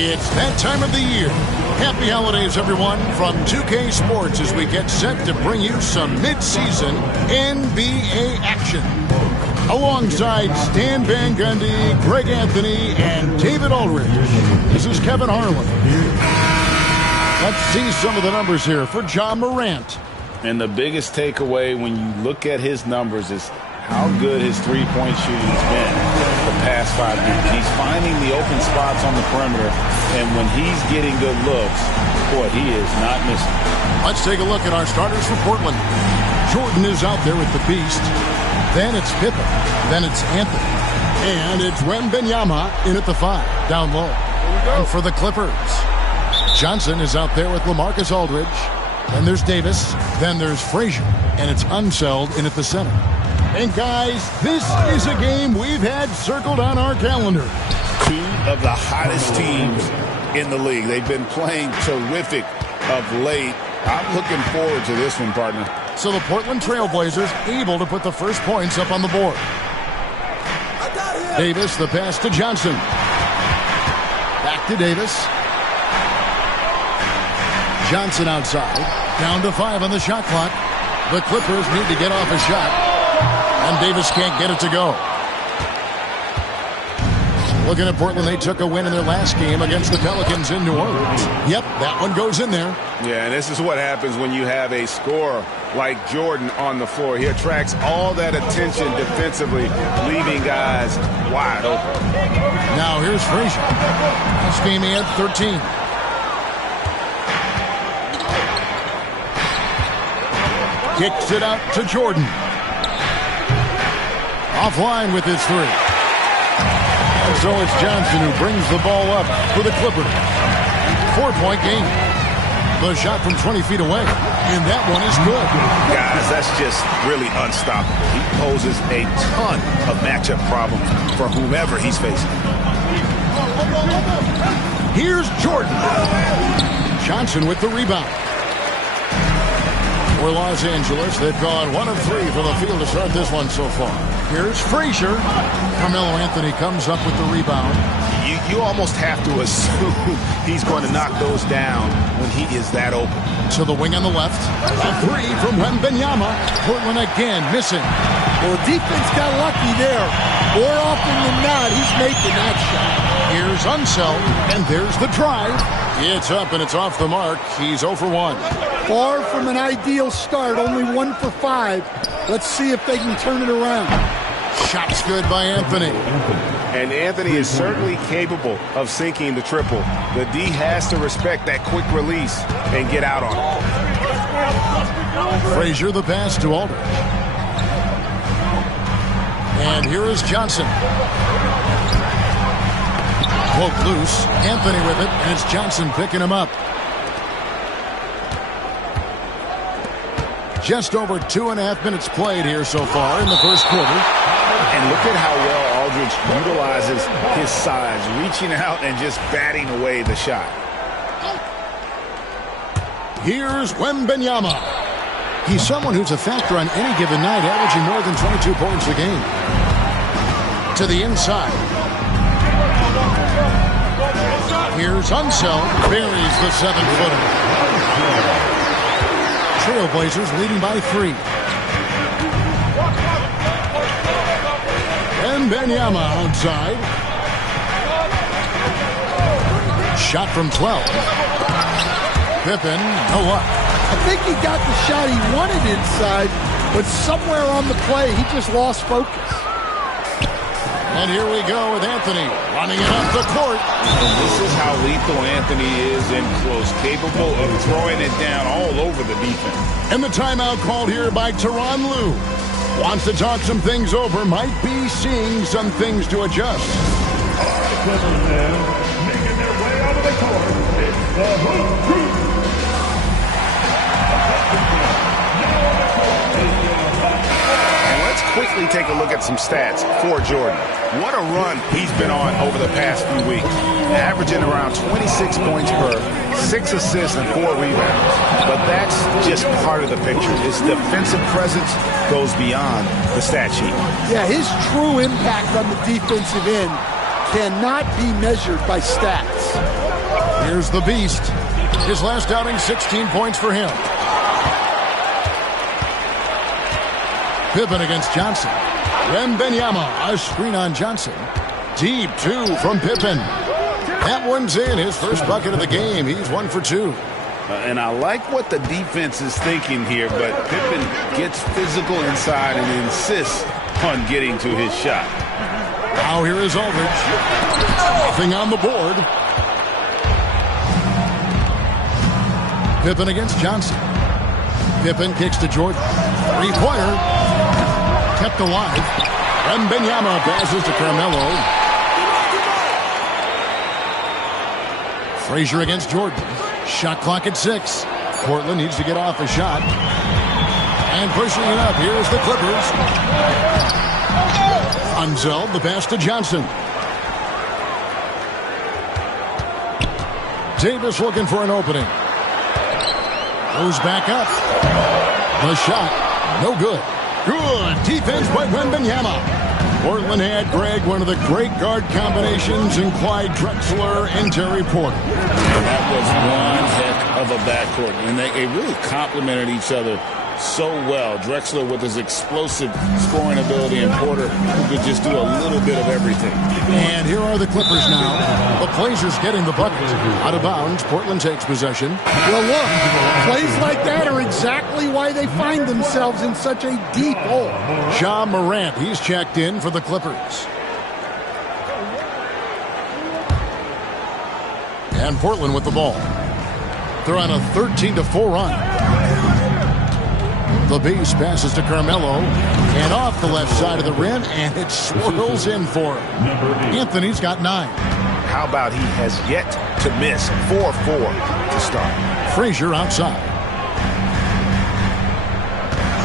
It's that time of the year. Happy holidays, everyone, from 2K Sports as we get set to bring you some mid-season NBA action. Alongside Stan Van Gundy, Greg Anthony, and David Aldridge, this is Kevin Harlan. Let's see some of the numbers here for Ja Morant. And the biggest takeaway when you look at his numbers is how good his three-point shooting has been the past 5 games. He's finding the open spots on the perimeter, and when he's getting good looks, boy, he is not missing. Let's take a look at our starters for Portland. Jordan is out there with the Beast. Then it's Pippen. Then it's Anthony. And it's Wembanyama in at the 5, down low. And for the Clippers, Johnson is out there with LaMarcus Aldridge. Then there's Davis. Then there's Frazier. And it's Unseld in at the center. And guys, this is a game we've had circled on our calendar. Two of the hottest teams in the league. They've been playing terrific of late. I'm looking forward to this one, partner. So the Portland Trail Blazers able to put the first points up on the board. Davis, the pass to Johnson. Back to Davis. Johnson outside. Down to 5 on the shot clock. The Clippers need to get off a shot. And Davis can't get it to go. Looking at Portland, they took a win in their last game against the Pelicans in New Orleans. Yep, that one goes in there. Yeah, and this is what happens when you have a scorer like Jordan on the floor. He attracts all that attention defensively, leaving guys wide open. Now here's Frazier. Last game he had 13. Kicks it out to Jordan. Offline with his 3. And so it's Johnson who brings the ball up for the Clippers. 4-point game. The shot from 20 feet away. And that one is good. Guys, that's just really unstoppable. He poses a ton of matchup problems for whomever he's facing. Here's Jordan. Johnson with the rebound. For Los Angeles, they've gone 1 of 3 from the field to start this one so far. Here's Frazier. Carmelo Anthony comes up with the rebound. You almost have to assume he's going to knock those down when he is that open. To the wing on the left. A 3 from Wembanyama. Portland again missing. Well, the defense got lucky there. More often than not, he's making that shot. Here's Unseld, and there's the drive. It's up and it's off the mark. He's 0 for 1. Far from an ideal start, only 1 for 5. Let's see if they can turn it around. Shot's good by Anthony. And Anthony is certainly capable of sinking the triple. The D has to respect that quick release and get out on it. Frazier the pass to Aldridge. And here is Johnson. Cloak loose. Anthony with it, and it's Johnson picking him up. Just over 2.5 minutes played here so far in the first quarter. And look at how well Aldridge utilizes his size, reaching out and just batting away the shot. Here's Wembanyama. He's someone who's a factor on any given night, averaging more than 22 points a game. To the inside. Here's Unseld. Buries the 7-footer. Trailblazers leading by 3. Wembanyama outside. Shot from 12. Pippen, no luck. I think he got the shot he wanted inside, but somewhere on the play, he just lost focus. And here we go with Anthony running it up the court. This is how lethal Anthony is in close, capable of throwing it down all over the defense. And the timeout called here by Tyronn Lue. Wants to talk some things over, might be seeing some things to adjust. Making their way out of the court, it's the Hoop Crew. And let's quickly take a look at some stats for Jordan. What a run he's been on over the past few weeks. Averaging around 26 points per, 6 assists and 4 rebounds. But that's just part of the picture. His defensive presence goes beyond the stat sheet. Yeah, his true impact on the defensive end cannot be measured by stats. Here's the Beast. His last outing, 16 points for him. Pippen against Johnson. Wembanyama, a screen on Johnson. Deep two from Pippen. That one's in, his first bucket of the game. He's 1 for 2. And I like what the defense is thinking here, but Pippen gets physical inside and insists on getting to his shot. Now here is Aldridge. Nothing on the board. Pippen against Johnson. Pippen kicks to Jordan. Three-pointer. Kept alive. Wembanyama passes to Carmelo. Frazier against Jordan. Shot clock at 6. Portland needs to get off a shot. And pushing it up. Here's the Clippers. Unzel, the pass to Johnson. Davis looking for an opening. Goes back up. The shot. No good. Good defense by Wembanyama. Portland had, Greg, one of the great guard combinations in Clyde Drexler and Terry Porter. And that was one heck of a backcourt. And they really complemented each other so well. Drexler with his explosive scoring ability and Porter who could just do a little bit of everything. And here are the Clippers now. The Blazers getting the bucket. Out of bounds, Portland takes possession. Well, look, plays like that are exactly why they find themselves in such a deep hole. Ja Morant, he's checked in for the Clippers. And Portland with the ball. They're on a 13-4 run. The Beast passes to Carmelo, and off the left side of the rim, and it swirls in for him. Anthony's got 9. How about he has yet to miss 4-4 to start. Frazier outside.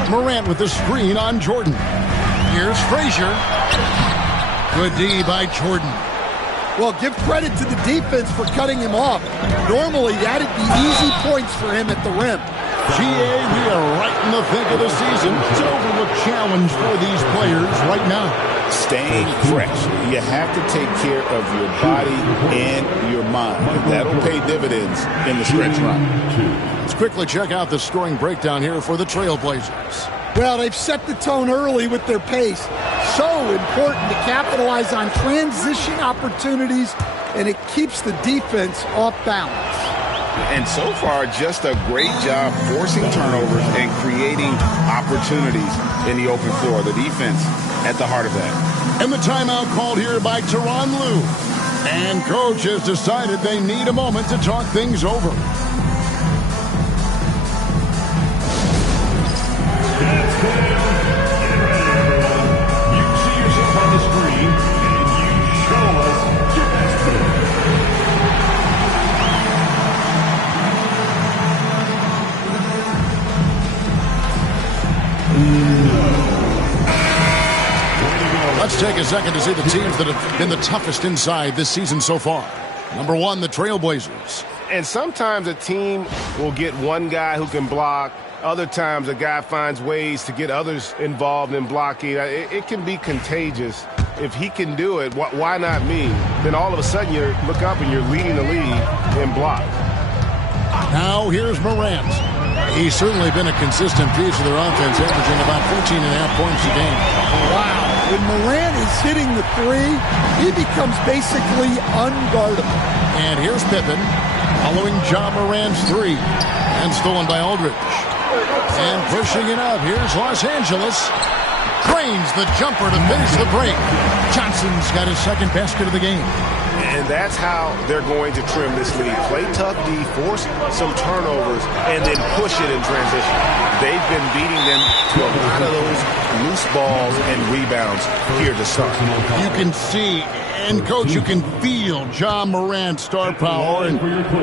Morant with the screen on Jordan. Here's Frazier. Good D by Jordan. Well, give credit to the defense for cutting him off. Normally, that'd be easy points for him at the rim. GA, we are right in the thick of the season. It's an overlooked challenge for these players right now. Staying fresh. You have to take care of your body and your mind. That'll pay dividends in the stretch run. Let's quickly check out the scoring breakdown here for the Trailblazers. Well, they've set the tone early with their pace. So important to capitalize on transition opportunities, and it keeps the defense off balance. And so far, just a great job forcing turnovers and creating opportunities in the open floor. The defense at the heart of that. And the timeout called here by Tyronn Lue. And coach has decided they need a moment to talk things over. That's down. Get ready, everyone. You see yourself on the screen, and you show us your best move. Let's take a second to see the teams that have been the toughest inside this season so far. Number 1, the Trailblazers. And sometimes a team will get one guy who can block. Other times a guy finds ways to get others involved in blocking. It can be contagious. If he can do it, why not me? Then all of a sudden you look up and you're leading the league in block. Now here's Morant. He's certainly been a consistent piece of their offense, averaging about 14.5 points a game. Wow. When Morant is hitting the three, he becomes basically unguardable. And here's Pippen following Ja Morant's three. And stolen by Aldridge. And pushing it up. Here's Los Angeles. Drains the jumper to finish the break. Johnson's got his second basket of the game. And that's how they're going to trim this lead. Play tough D, force some turnovers, and then push it in transition. They've been beating them to a lot of those loose balls and rebounds here to start. You can see, and coach, you can feel Ja Morant's star power, and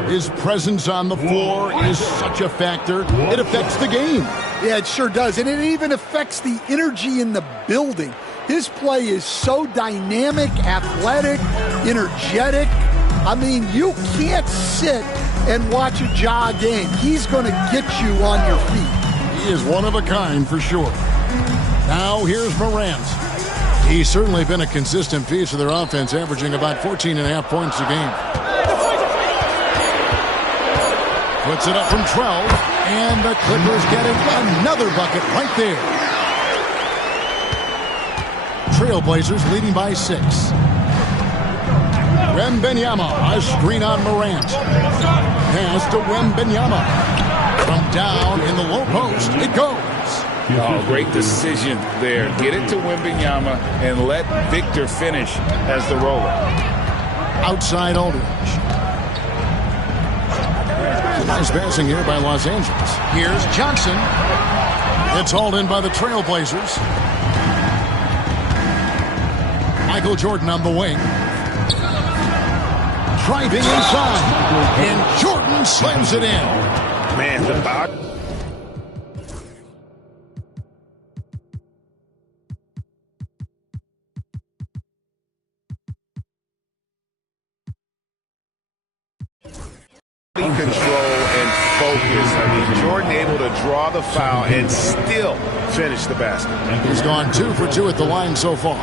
his presence on the floor is such a factor. It affects the game. Yeah, it sure does. And it even affects the energy in the building. His play is so dynamic, athletic, energetic. I mean, you can't sit and watch a Ja game. He's going to get you on your feet. He is one of a kind for sure. Now here's Morant. He's certainly been a consistent piece of their offense, averaging about 14.5 points a game. Puts it up from 12, and the Clippers get another bucket right there. Trailblazers leading by 6. Wembanyama, a screen on Morant. Pass to Wembanyama. From down in the low post, it goes. Oh, great decision there. Get it to Wembanyama and let Victor finish as the roller. Outside Aldridge. Nice passing here by Los Angeles. Here's Johnson. It's hauled in by the Trailblazers. Michael Jordan on the wing. Driving inside. And Jordan slams it in. Man, the box. Control and focus. I mean, Jordan able to draw the foul and still finish the basket. He's gone 2 for 2 at the line so far.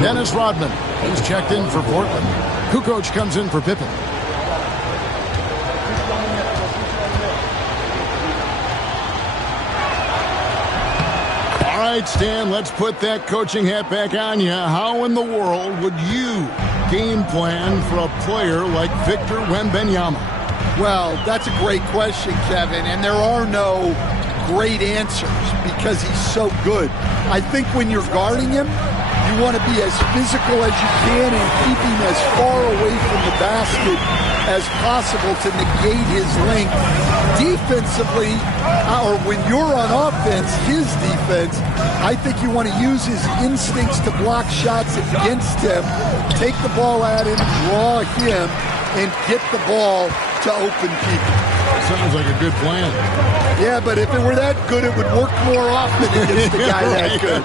Dennis Rodman, he's checked in for Portland. Kukoc comes in for Pippen. All right, Stan, let's put that coaching hat back on you. How in the world would you game plan for a player like Victor Wembanyama? Well, that's a great question, Kevin, and there are no great answers because he's so good. I think when you're guarding him, you want to be as physical as you can and keep him as far away from the basket as possible to negate his length. Defensively, or when you're on offense, his defense, I think you want to use his instincts to block shots against him, take the ball at him, draw him, and get the ball to open people. Sounds like a good plan. Yeah, but if it were that good, it would work more often against a guy that good.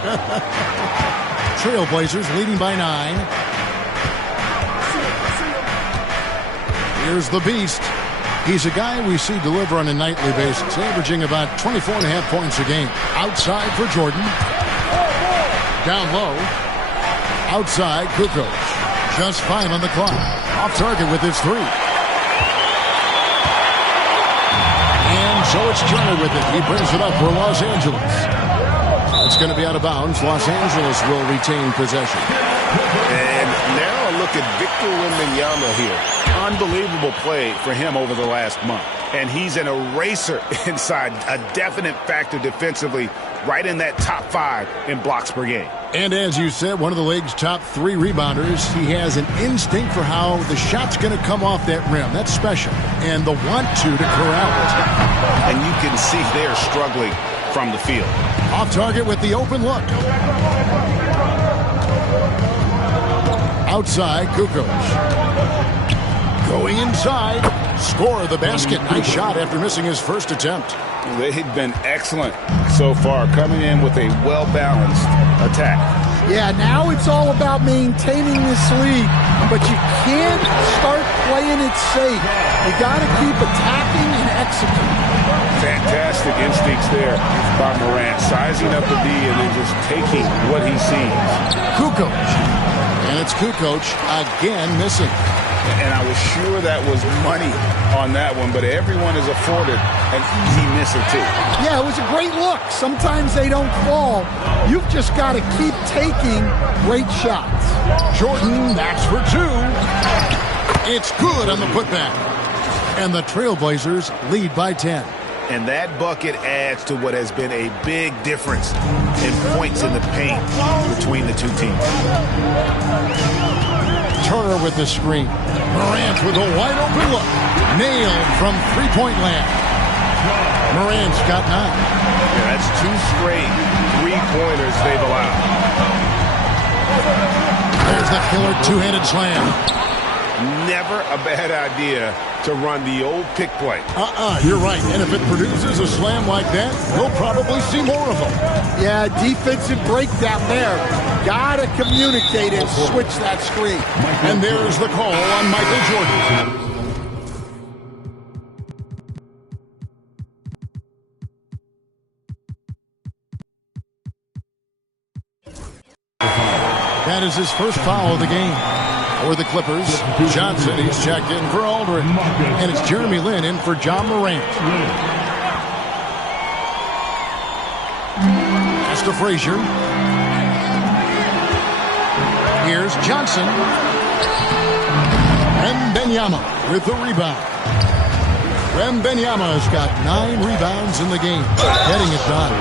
Trailblazers leading by 9. Here's the Beast. He's a guy we see deliver on a nightly basis, averaging about 24.5 points a game. Outside for Jordan. Down low. Outside, Kukoc. Just fine on the clock. Off target with his 3. And so it's Turner with it. He brings it up for Los Angeles. It's going to be out of bounds. Los Angeles will retain possession. And now a look at Victor Wembanyama here. Unbelievable play for him over the last month. And he's an eraser inside, a definite factor defensively, right in that top 5 in blocks per game. And as you said, one of the league's top 3 rebounders. He has an instinct for how the shot's going to come off that rim. That's special. And the want-to corral it. And you can see they're struggling from the field. Off target with the open look. Outside, Kukoc. Going inside. Score the basket. Nice shot after missing his first attempt. They've been excellent so far, coming in with a well-balanced attack. Yeah, now it's all about maintaining this lead, but you can't start playing it safe. You got to keep attacking and executing. Fantastic instincts there by Morant, sizing up the D and then just taking what he sees. Kukoc. And it's Kukoc again missing. And I was sure that was money on that one, but everyone is afforded an easy misser too. Yeah, it was a great look. Sometimes they don't fall. You've just got to keep taking great shots. Jordan, that's for 2. It's good on the putback. And the Trailblazers lead by 10. And that bucket adds to what has been a big difference in points in the paint between the two teams. Turner with the screen. Morant with a wide open look. Nailed from three-point land. Morant's got 9. Yeah, that's 2 straight three-pointers they've allowed. There's the killer two-handed slam. Never a bad idea to run the old pick play. You're right. And if it produces a slam like that, we'll probably see more of them. Yeah, defensive breakdown there. Gotta communicate and switch that screen. And there's the call on Michael Jordan. That is his first foul of the game. For the Clippers, Johnson, he's checked in for Aldridge. And it's Jeremy Lin in for John Morant. Pass to Frazier. Here's Johnson. Wembanyama with the rebound. Wembanyama has got 9 rebounds in the game, getting it done.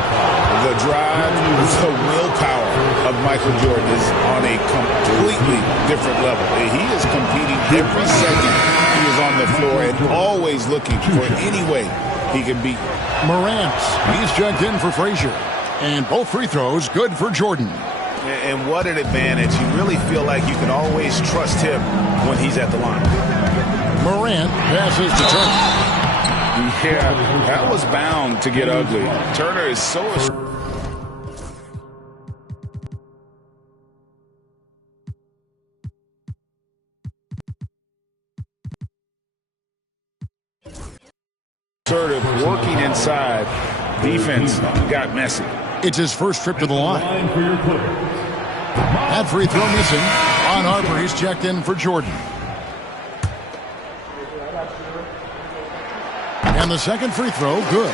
The drive, the willpower of Michael Jordan is on a completely different level. He is competing every second he is on the floor and always looking for any way he can beat. Morant, he's checked in for Frazier. And both free throws good for Jordan. And what an advantage. You really feel like you can always trust him when he's at the line. Morant passes to Turner. Yeah, that was bound to get ugly. Turner is so... assertive, working inside. Defense got messy. It's his first trip to the line. That free throw missing. On Harper, he's checked in for Jordan. And the second free throw, good.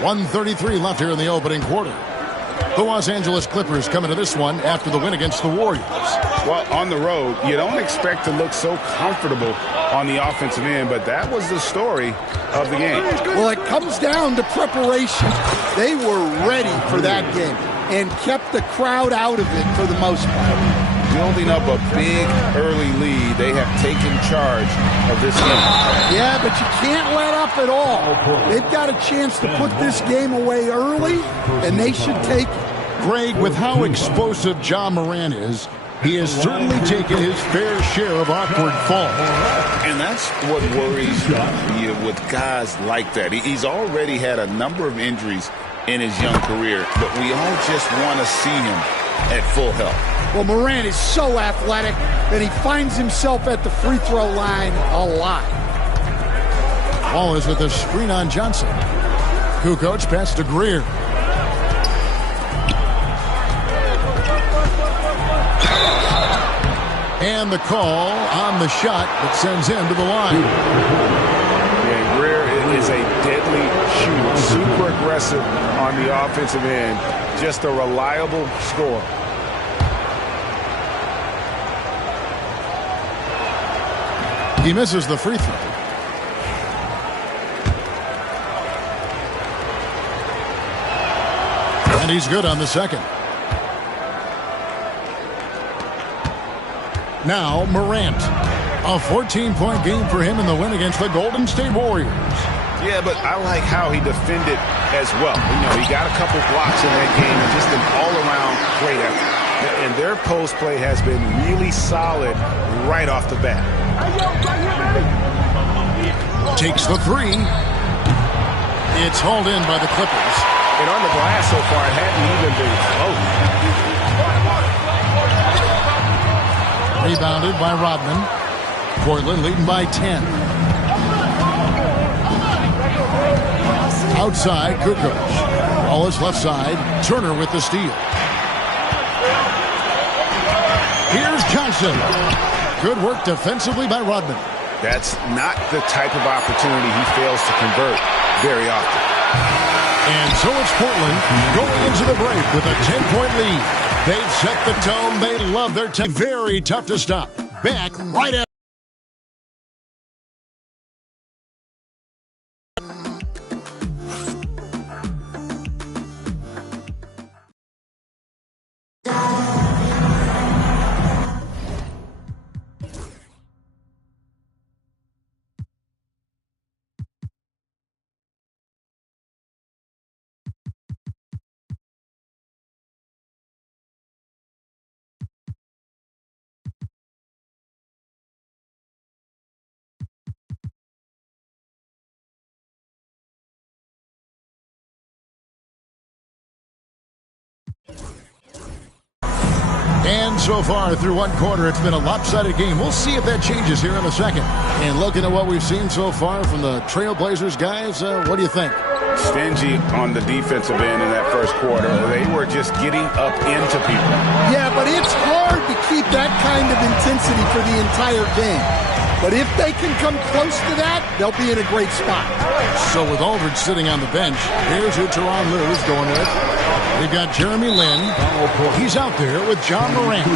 1:33 left here in the opening quarter. The Los Angeles Clippers coming to this one after the win against the Warriors. Well, on the road, you don't expect to look so comfortable on the offensive end, but that was the story of the game. Well, it comes down to preparation. They were ready for that game and kept the crowd out of it for the most part. Building up a big early lead, they have taken charge of this game. Yeah, but you can't let up at all. They've got a chance to put this game away early, and they should take it. Greg, with how explosive John Morant is, he has certainly taken his fair share of awkward falls. And that's what worries you with guys like that. He's already had a number of injuries in his young career, but we all just want to see him at full health. Well, Morant is so athletic that he finds himself at the free throw line a lot. Ball is with the screen on Johnson. Kukoc pass to Greer. And the call on the shot that sends him to the line. Yeah, Greer is a deadly shooter, super aggressive on the offensive end. Just a reliable scorer. He misses the free throw. And he's good on the second. Now Morant. A 14-point game for him in the win against the Golden State Warriors. Yeah, but I like how he defended as well. You know, he got a couple blocks in that game and just an all-around great effort. And their post play has been really solid right off the bat. Takes the three. It's hauled in by the Clippers. And on the glass so far, it hadn't even been close. Rebounded by Rodman. Portland leading by 10. Outside, Kukoc. Ball is left side. Turner with the steal. Here's Johnson. Good work defensively by Rodman. That's not the type of opportunity he fails to convert very often. And so it's Portland going into the break with a 10-point lead. They've set the tone. They love their team. Very tough to stop. Back right at. And so far through one quarter, it's been a lopsided game. We'll see if that changes here in a second. And looking at what we've seen so far from the Trailblazers guys, what do you think? Stingy on the defensive end in that first quarter. They were just getting up into people. Yeah, but it's kind of intensity for the entire game. But if they can come close to that, they'll be in a great spot. So with Aldridge sitting on the bench, here's who Tyronn Lue is going with. We've got Jeremy Lin. He's out there with John Morant.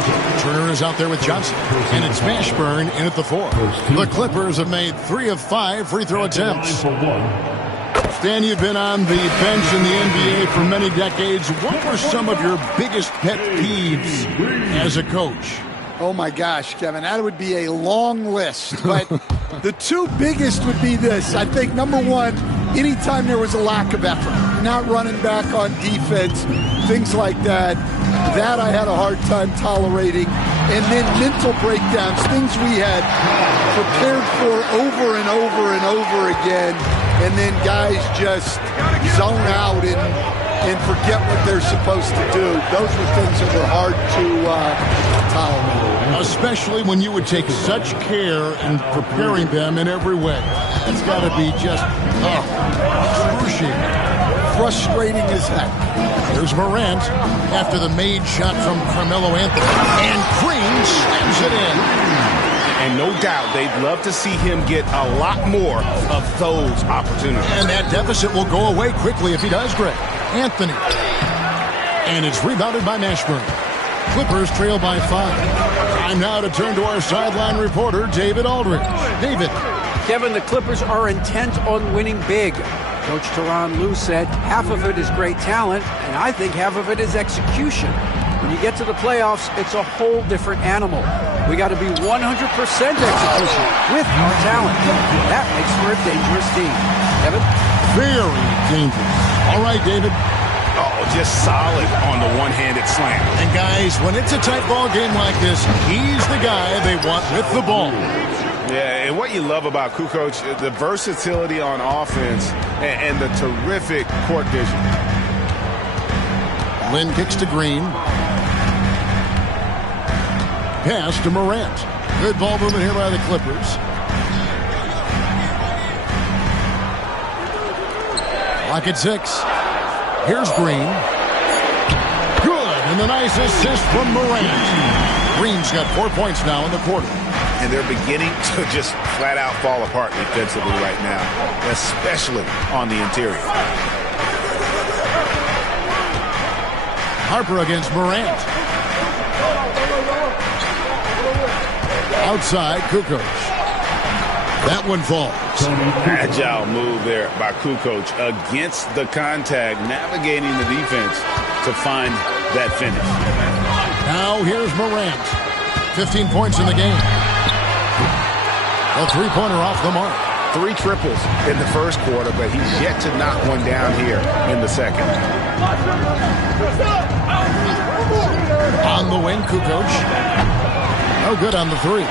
Turner is out there with Johnson. And it's Mashburn in at the 4. The Clippers have made 3 of 5 free throw attempts. Stan, you've been on the bench in the NBA for many decades. What were some of your biggest pet peeves as a coach? Oh, my gosh, Kevin, that would be a long list. But the 2 biggest would be this. I think, number one, anytime there was a lack of effort, not running back on defense, things like that, that I had a hard time tolerating. And then mental breakdowns, things we had prepared for over and over and over again. And then guys just zone out and forget what they're supposed to do. Those were things that were hard to tolerate. Especially when you would take such care in preparing them in every way. It's got to be just excruciating. Frustrating as heck. Here's Morant after the made shot from Carmelo Anthony. And Green slams it in. And no doubt they'd love to see him get a lot more of those opportunities. And that deficit will go away quickly if he does, Greg. Anthony. And it's rebounded by Mashburn. Clippers trail by 5. Time now to turn to our sideline reporter, David Aldridge. David. Kevin, the Clippers are intent on winning big. Coach Tyronn Lue said half of it is great talent, and I think half of it is execution. When you get to the playoffs, it's a whole different animal. We got to be 100% execution with our talent. That makes for a dangerous team. Kevin? Very dangerous. All right, David. Oh, just solid on the one-handed slam. And guys, when it's a tight ball game like this, he's the guy they want with the ball. Yeah, and what you love about Kukoc, the versatility on offense and the terrific court vision. Lin kicks to Green. Pass to Morant. Good ball movement here by the Clippers. Lock at 6. Here's Green. Good, and the nice assist from Morant. Green's got 4 points now in the quarter. And they're beginning to just flat out fall apart defensively right now, especially on the interior. Harper against Morant. Outside, Kukoc. That one falls. Agile move there by Kukoc against the contact, navigating the defense to find that finish. Now here's Morant. 15 points in the game. A three-pointer off the mark. 3 triples in the first quarter, but he's yet to knock one down here in the second. On the wing, Kukoc. No good on the 3.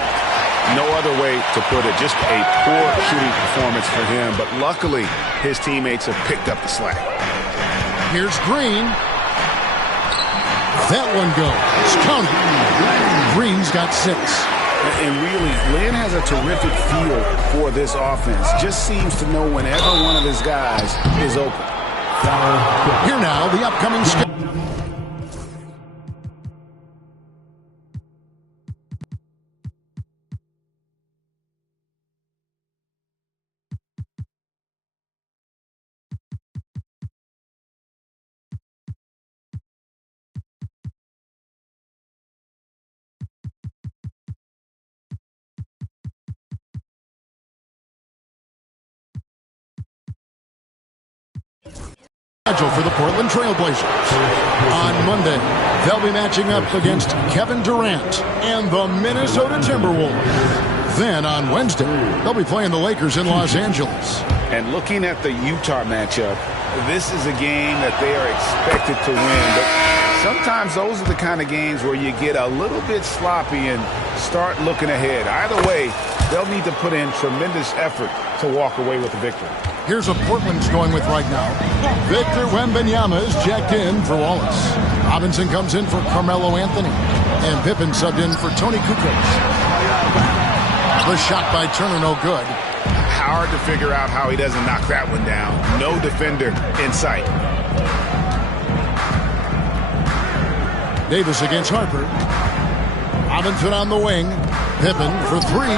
No other way to put it. Just a poor shooting performance for him, but luckily his teammates have picked up the slack. Here's Green. That one goes. Counted. Green's got 6. And really, Lin has a terrific feel for this offense. Just seems to know whenever one of his guys is open. Here now, the upcoming schedule. For the Portland Trailblazers. On Monday, they'll be matching up against Kevin Durant and the Minnesota Timberwolves. Then on Wednesday, they'll be playing the Lakers in Los Angeles. And looking at the Utah matchup, this is a game that they are expected to win. But sometimes those are the kind of games where you get a little bit sloppy and start looking ahead. Either way, they'll need to put in tremendous effort to walk away with the victory. Here's what Portland's going with right now. Victor Wembanyama is checked in for Wallace. Robinson comes in for Carmelo Anthony. And Pippen subbed in for Tony Kukoc. The shot by Turner, no good. Hard to figure out how he doesn't knock that one down. No defender in sight. Davis against Harper. Robinson on the wing. Pippen for three.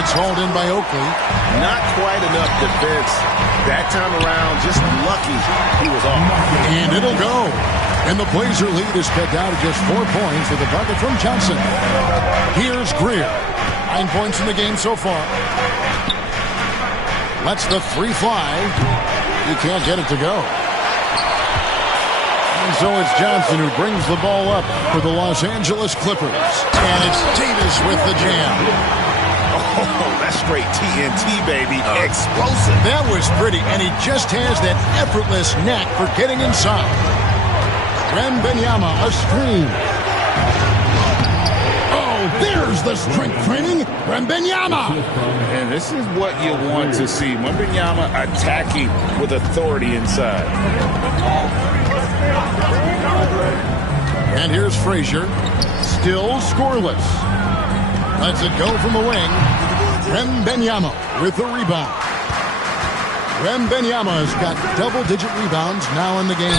It's hauled in by Oakley. Not quite enough defense. That time around, just lucky he was off. And it'll go. And the Blazer lead is cut down to just 4 points with a bucket from Johnson. Here's Greer. 9 points in the game so far. Lets the three fly. He can't get it to go. And so it's Johnson who brings the ball up for the Los Angeles Clippers. And it's Davis with the jam. Oh, that's straight TNT, baby. Explosive. That was pretty, and he just has that effortless knack for getting inside. Wembanyama, a screen. Oh, there's the strength training. Wembanyama. And this is what you want to see. Wembanyama attacking with authority inside. And here's Frazier. Still scoreless. Lets it go from the wing. Wembanyama with the rebound. Wembanyama's got double-digit rebounds now in the game.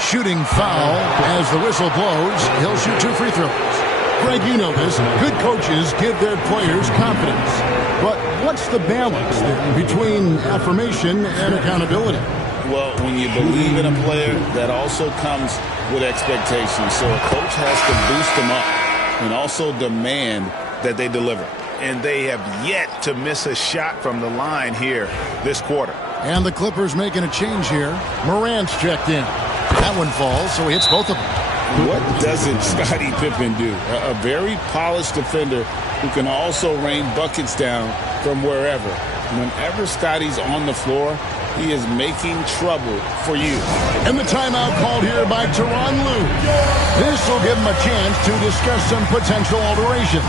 Shooting foul as the whistle blows. He'll shoot 2 free throws. Greg, you know this. Good coaches give their players confidence. But what's the balance between affirmation and accountability? Well, when you believe in a player, that also comes with expectations. So a coach has to boost them up and also demand that they deliver. And they have yet to miss a shot from the line here this quarter. And the Clippers making a change here. Morant's checked in. That one falls, so he hits both of them. What doesn't Scottie Pippen do? A very polished defender who can also rain buckets down from wherever. Whenever Scottie's on the floor, he is making trouble for you. And the timeout called here by Tyronn Lue. This will give him a chance to discuss some potential alterations.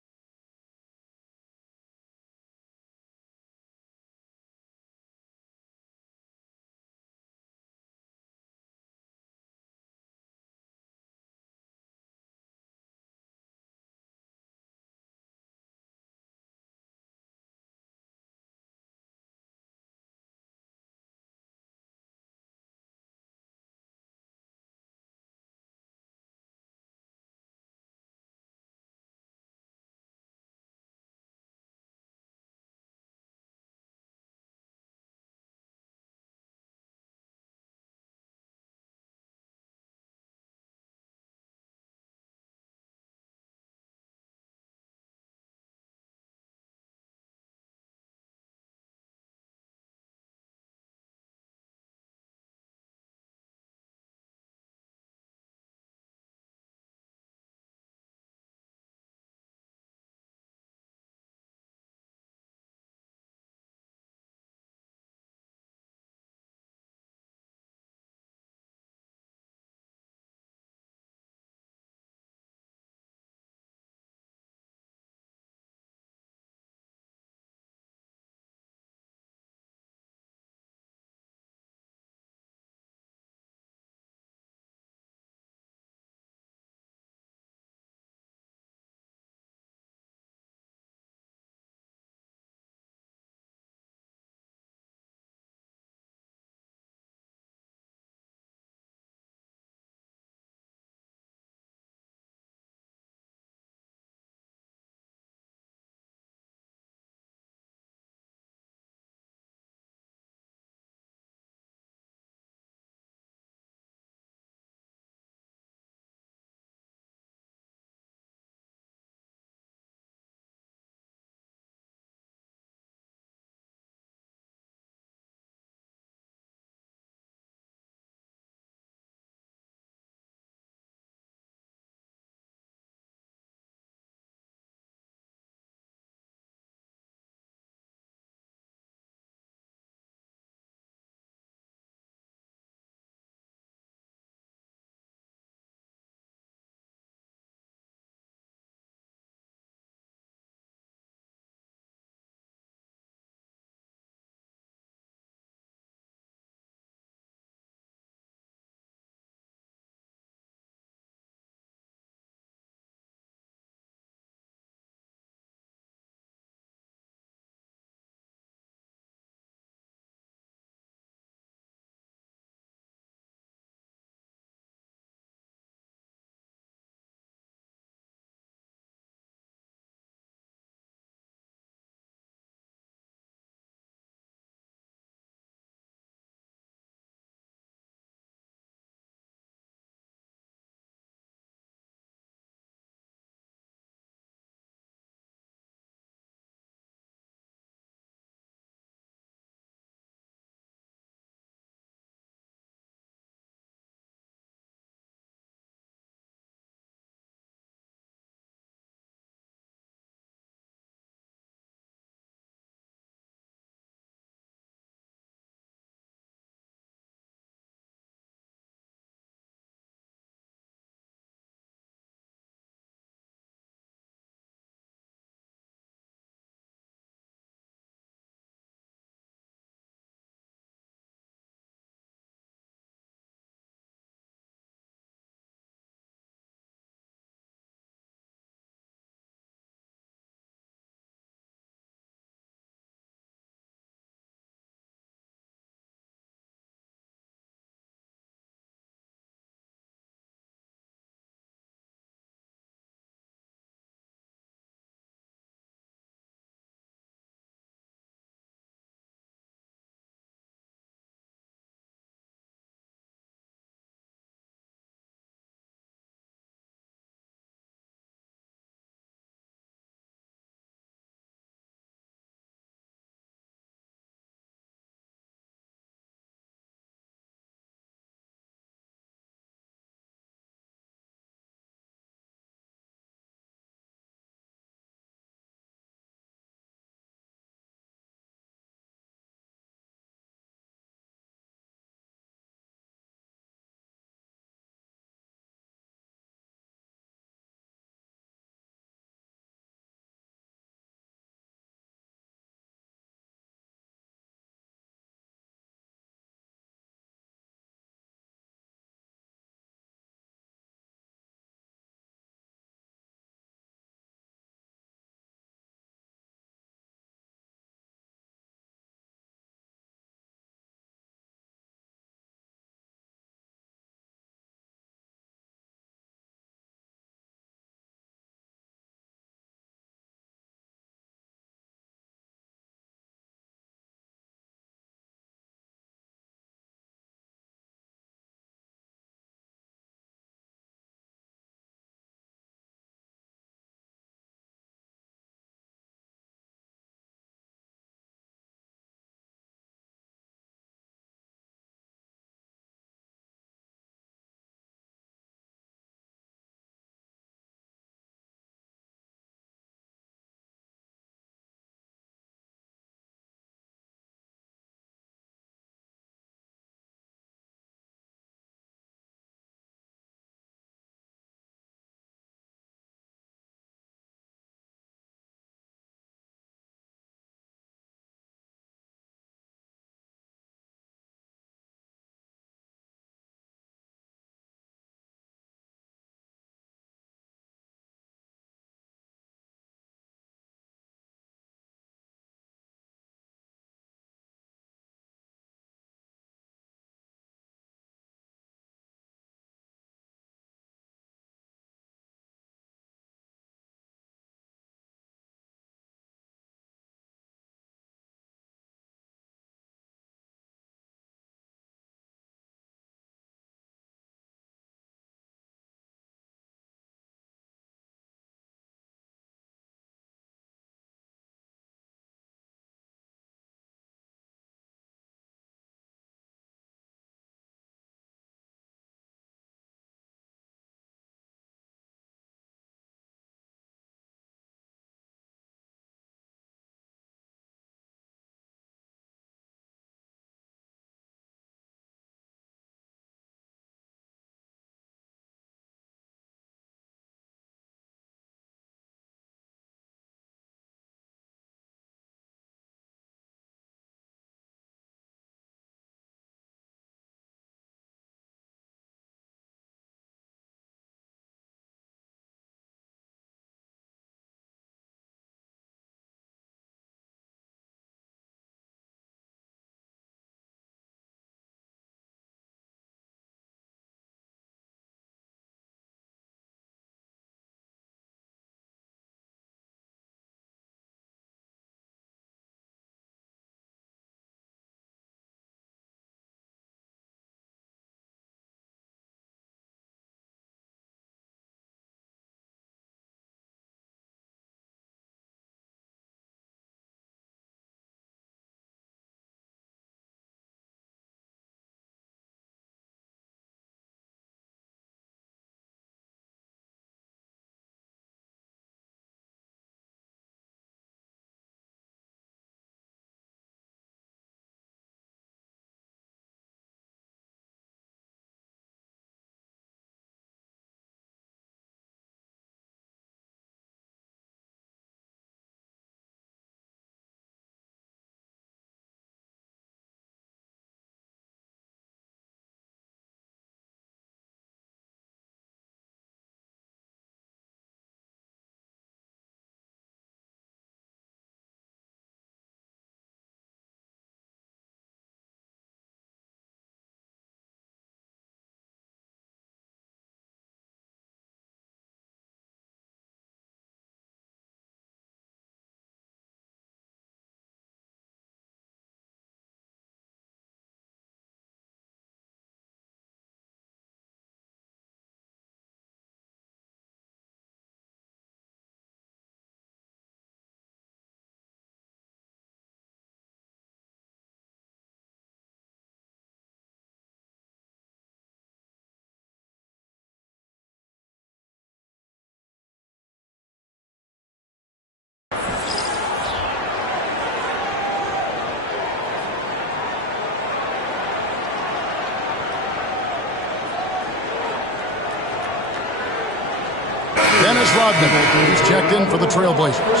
Dennis Rodman. He's checked in for the Trailblazers.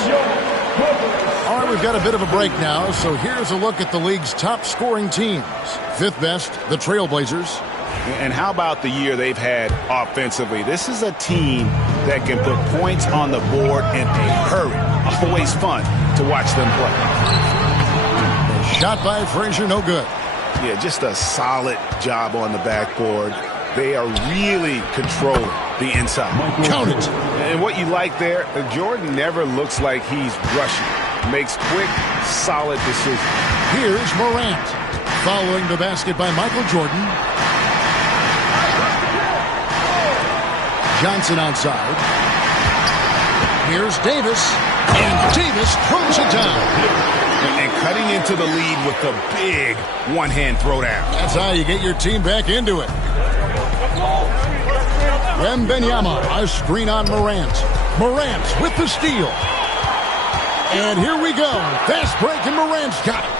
All right, we've got a bit of a break now, so here's a look at the league's top scoring teams. Fifth best, the Trailblazers. And how about the year they've had offensively? This is a team that can put points on the board in a hurry. Always fun to watch them play. Shot by Frazier, no good. Yeah, just a solid job on the backboard. They are really controlling the inside. Count it. And what you like there, Jordan never looks like he's rushing. Makes quick, solid decisions. Here's Morant. Following the basket by Michael Jordan. Johnson outside. Here's Davis. And Davis throws it down. And cutting into the lead with the big one-hand throwdown. That's how you get your team back into it. Wembanyama, a screen on Morant. Morant with the steal. And here we go. Fast break, and Morant's got it.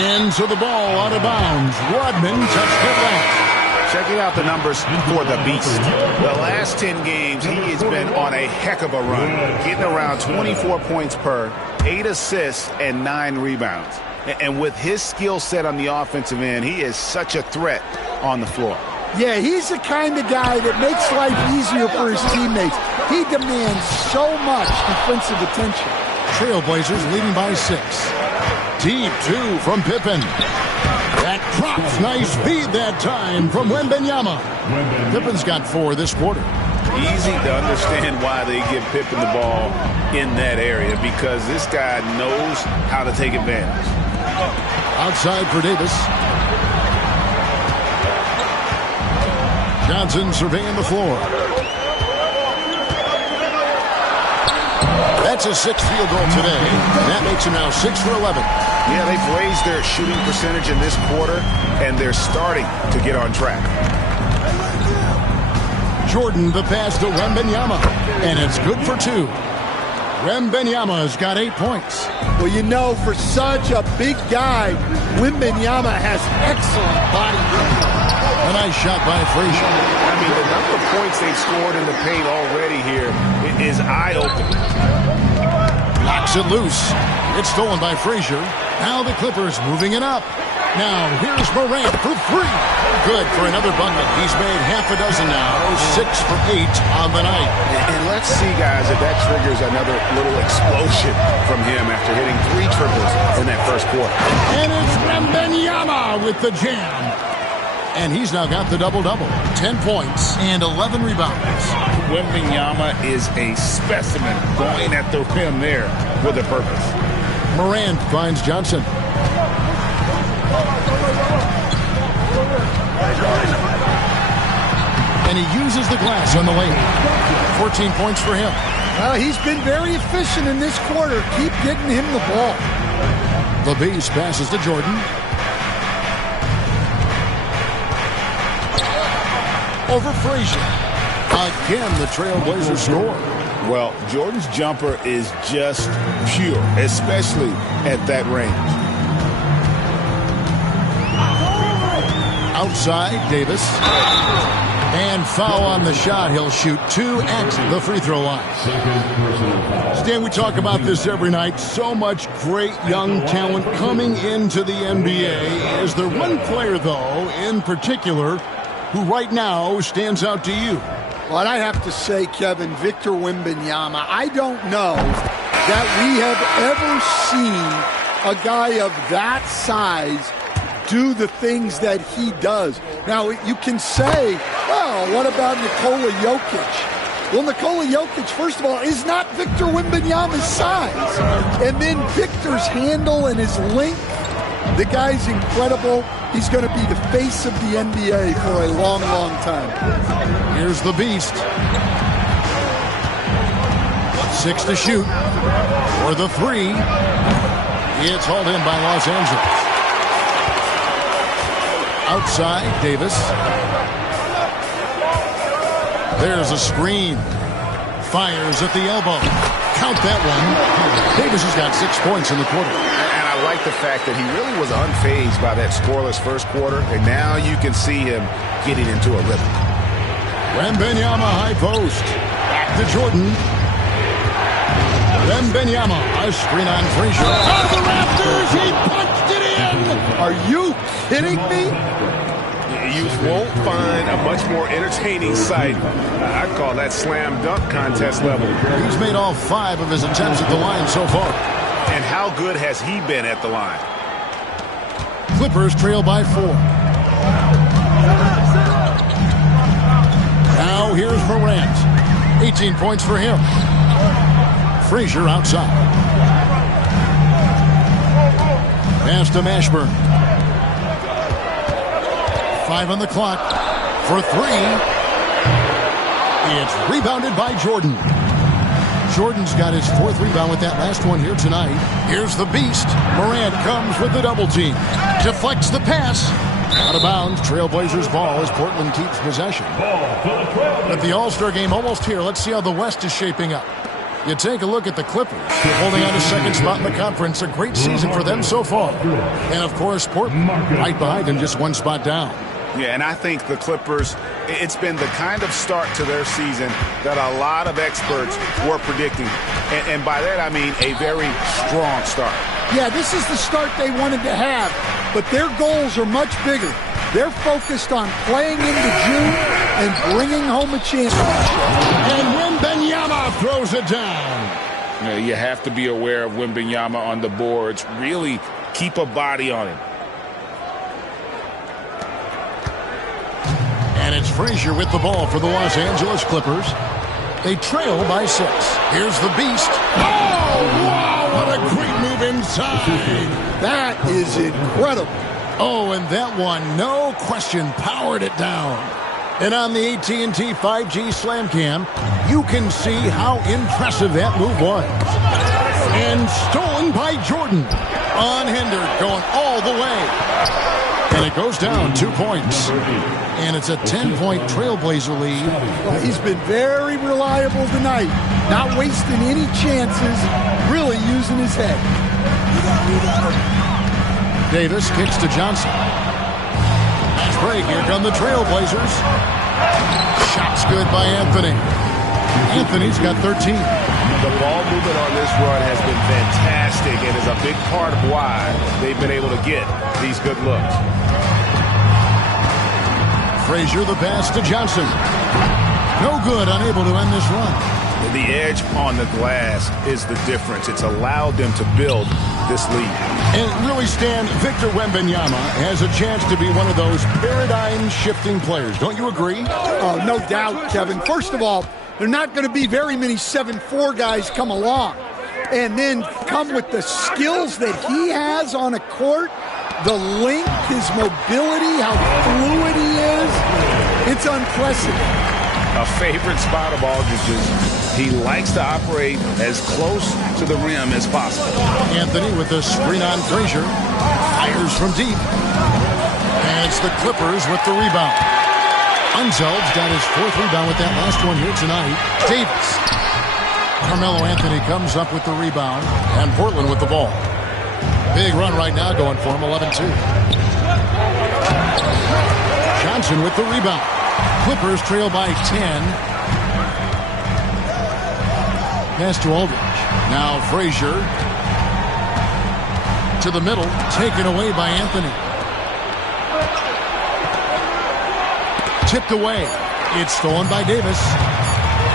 Into the ball, out of bounds. Rodman touched it last. Checking out the numbers for the Beast. The last 10 games, he has been on a heck of a run. Getting around 24 points per, 8 assists, and 9 rebounds. And with his skill set on the offensive end, he is such a threat on the floor. Yeah, he's the kind of guy that makes life easier for his teammates. He demands so much defensive attention. Trailblazers leading by 6. Deep 2 from Pippen. That drops. Nice feed that time from Wembanyama. Pippen's got 4 this quarter. Easy to understand why they give Pippen the ball in that area, because this guy knows how to take advantage. Outside for Davis. Johnson surveying the floor. That's a 6th field goal today. That makes him now 6 for 11. Yeah, they've raised their shooting percentage in this quarter, and they're starting to get on track. Jordan, the pass to Wembanyama, and it's good for 2. Wembanyama's got 8 points. Well, you know, for such a big guy, Wembanyama has excellent body control. A nice shot by Frazier. I mean, the number of points they've scored in the paint already here is eye-opening. Knocks it loose. It's stolen by Frazier. Now the Clippers moving it up. Now here's Morant for 3. Good for another bucket. He's made half a dozen now. 6 for 8 on the night. And let's see, guys, if that triggers another little explosion from him after hitting 3 triples in that first quarter. And it's Wembanyama with the jam. And he's now got the double-double. 10 points and 11 rebounds. Wembanyama is a specimen going at the rim there with a purpose. Morant finds Johnson. And he uses the glass on the lane. 14 points for him. Well, he's been very efficient in this quarter. Keep getting him the ball. The Beast passes to Jordan. Over Frazier. Again, the Trailblazers score. Well, Jordan's jumper is just pure, especially at that range. Outside, Davis. And foul on the shot. He'll shoot 2 at the free throw line. Stan, we talk about this every night. So much great young talent coming into the NBA. Is there one player, though, in particular, who right now stands out to you? Well, I have to say, Kevin, Victor Wembanyama, I don't know that we have ever seen a guy of that size do the things that he does. Now, you can say, well, what about Nikola Jokic? Well, Nikola Jokic, first of all, is not Victor Wembanyama's size. And then Victor's handle and his length, the guy's incredible. He's going to be the face of the NBA for a long, long time. Here's the Beast. 6 to shoot. For the 3. It's hauled in by Los Angeles. Outside, Davis. There's a screen. Fires at the elbow. Count that one. Davis has got 6 points in the quarter. And I like the fact that he really was unfazed by that scoreless first quarter, and now you can see him getting into a rhythm. Wembanyama high post. to Jordan. Then Benyama, a screen on Frazier. Out of the rafters, he punched it in! Are you kidding me? You won't find a much more entertaining sight. I'd call that slam dunk contest level. He's made all 5 of his attempts at the line so far. And how good has he been at the line? Clippers trail by 4. Now here's Morant. 18 points for him. Frazier outside. Pass to Mashburn. 5 on the clock. For 3. It's rebounded by Jordan. Jordan's got his 4th rebound with that last one here tonight. Here's the beast. Morant comes with the double team. Deflects the pass. Out of bounds. Trailblazers ball as Portland keeps possession. But the All-Star game almost here. Let's see how the West is shaping up. You take a look at the Clippers, holding on to second spot in the conference. A great season for them so far. And, of course, Portland right behind them, just 1 spot down. Yeah, and I think the Clippers, it's been the kind of start to their season that a lot of experts were predicting. And by that, I mean a very strong start. Yeah, this is the start they wanted to have, but their goals are much bigger. They're focused on playing into June and bringing home a championship. And Wembanyama throws it down. You have to be aware of Wembanyama on the boards. Really keep a body on him. And it's Frazier with the ball for the Los Angeles Clippers. They trail by 6. Here's the beast. Oh, wow, what a great move inside. That is incredible. Oh, and that one, no question, powered it down. And on the AT&T 5G Slam Cam, you can see how impressive that move was. And stolen by Jordan. Unhindered, going all the way. And it goes down 2 points. And it's a 10-point Trailblazer lead. Well, he's been very reliable tonight. Not wasting any chances, really using his head. Davis kicks to Johnson. Nice break. Here come the Trailblazers. Shot's good by Anthony. Anthony's got 13. The ball movement on this run has been fantastic and is a big part of why they've been able to get these good looks. Frazier the pass to Johnson. No good, unable to end this run. The edge on the glass is the difference. It's allowed them to build this lead. And really, Stan, Victor Wembanyama has a chance to be one of those paradigm-shifting players. Don't you agree? Oh, no doubt, Kevin. First of all, there are not going to be very many 7'4" guys come along. And then come with the skills that he has on a court, the length, his mobility, how fluid he is. It's unprecedented. A favorite spot of Aldridge's. He likes to operate as close to the rim as possible. Anthony with the screen on Frazier. Fires from deep. And it's the Clippers with the rebound. Unzel's got his 4th rebound with that last one here tonight. Davis. Carmelo Anthony comes up with the rebound. And Portland with the ball. Big run right now going for him, 11-2. Johnson with the rebound. Clippers trail by 10. Pass to Aldridge. Now Frazier to the middle, taken away by Anthony. Tipped away. It's stolen by Davis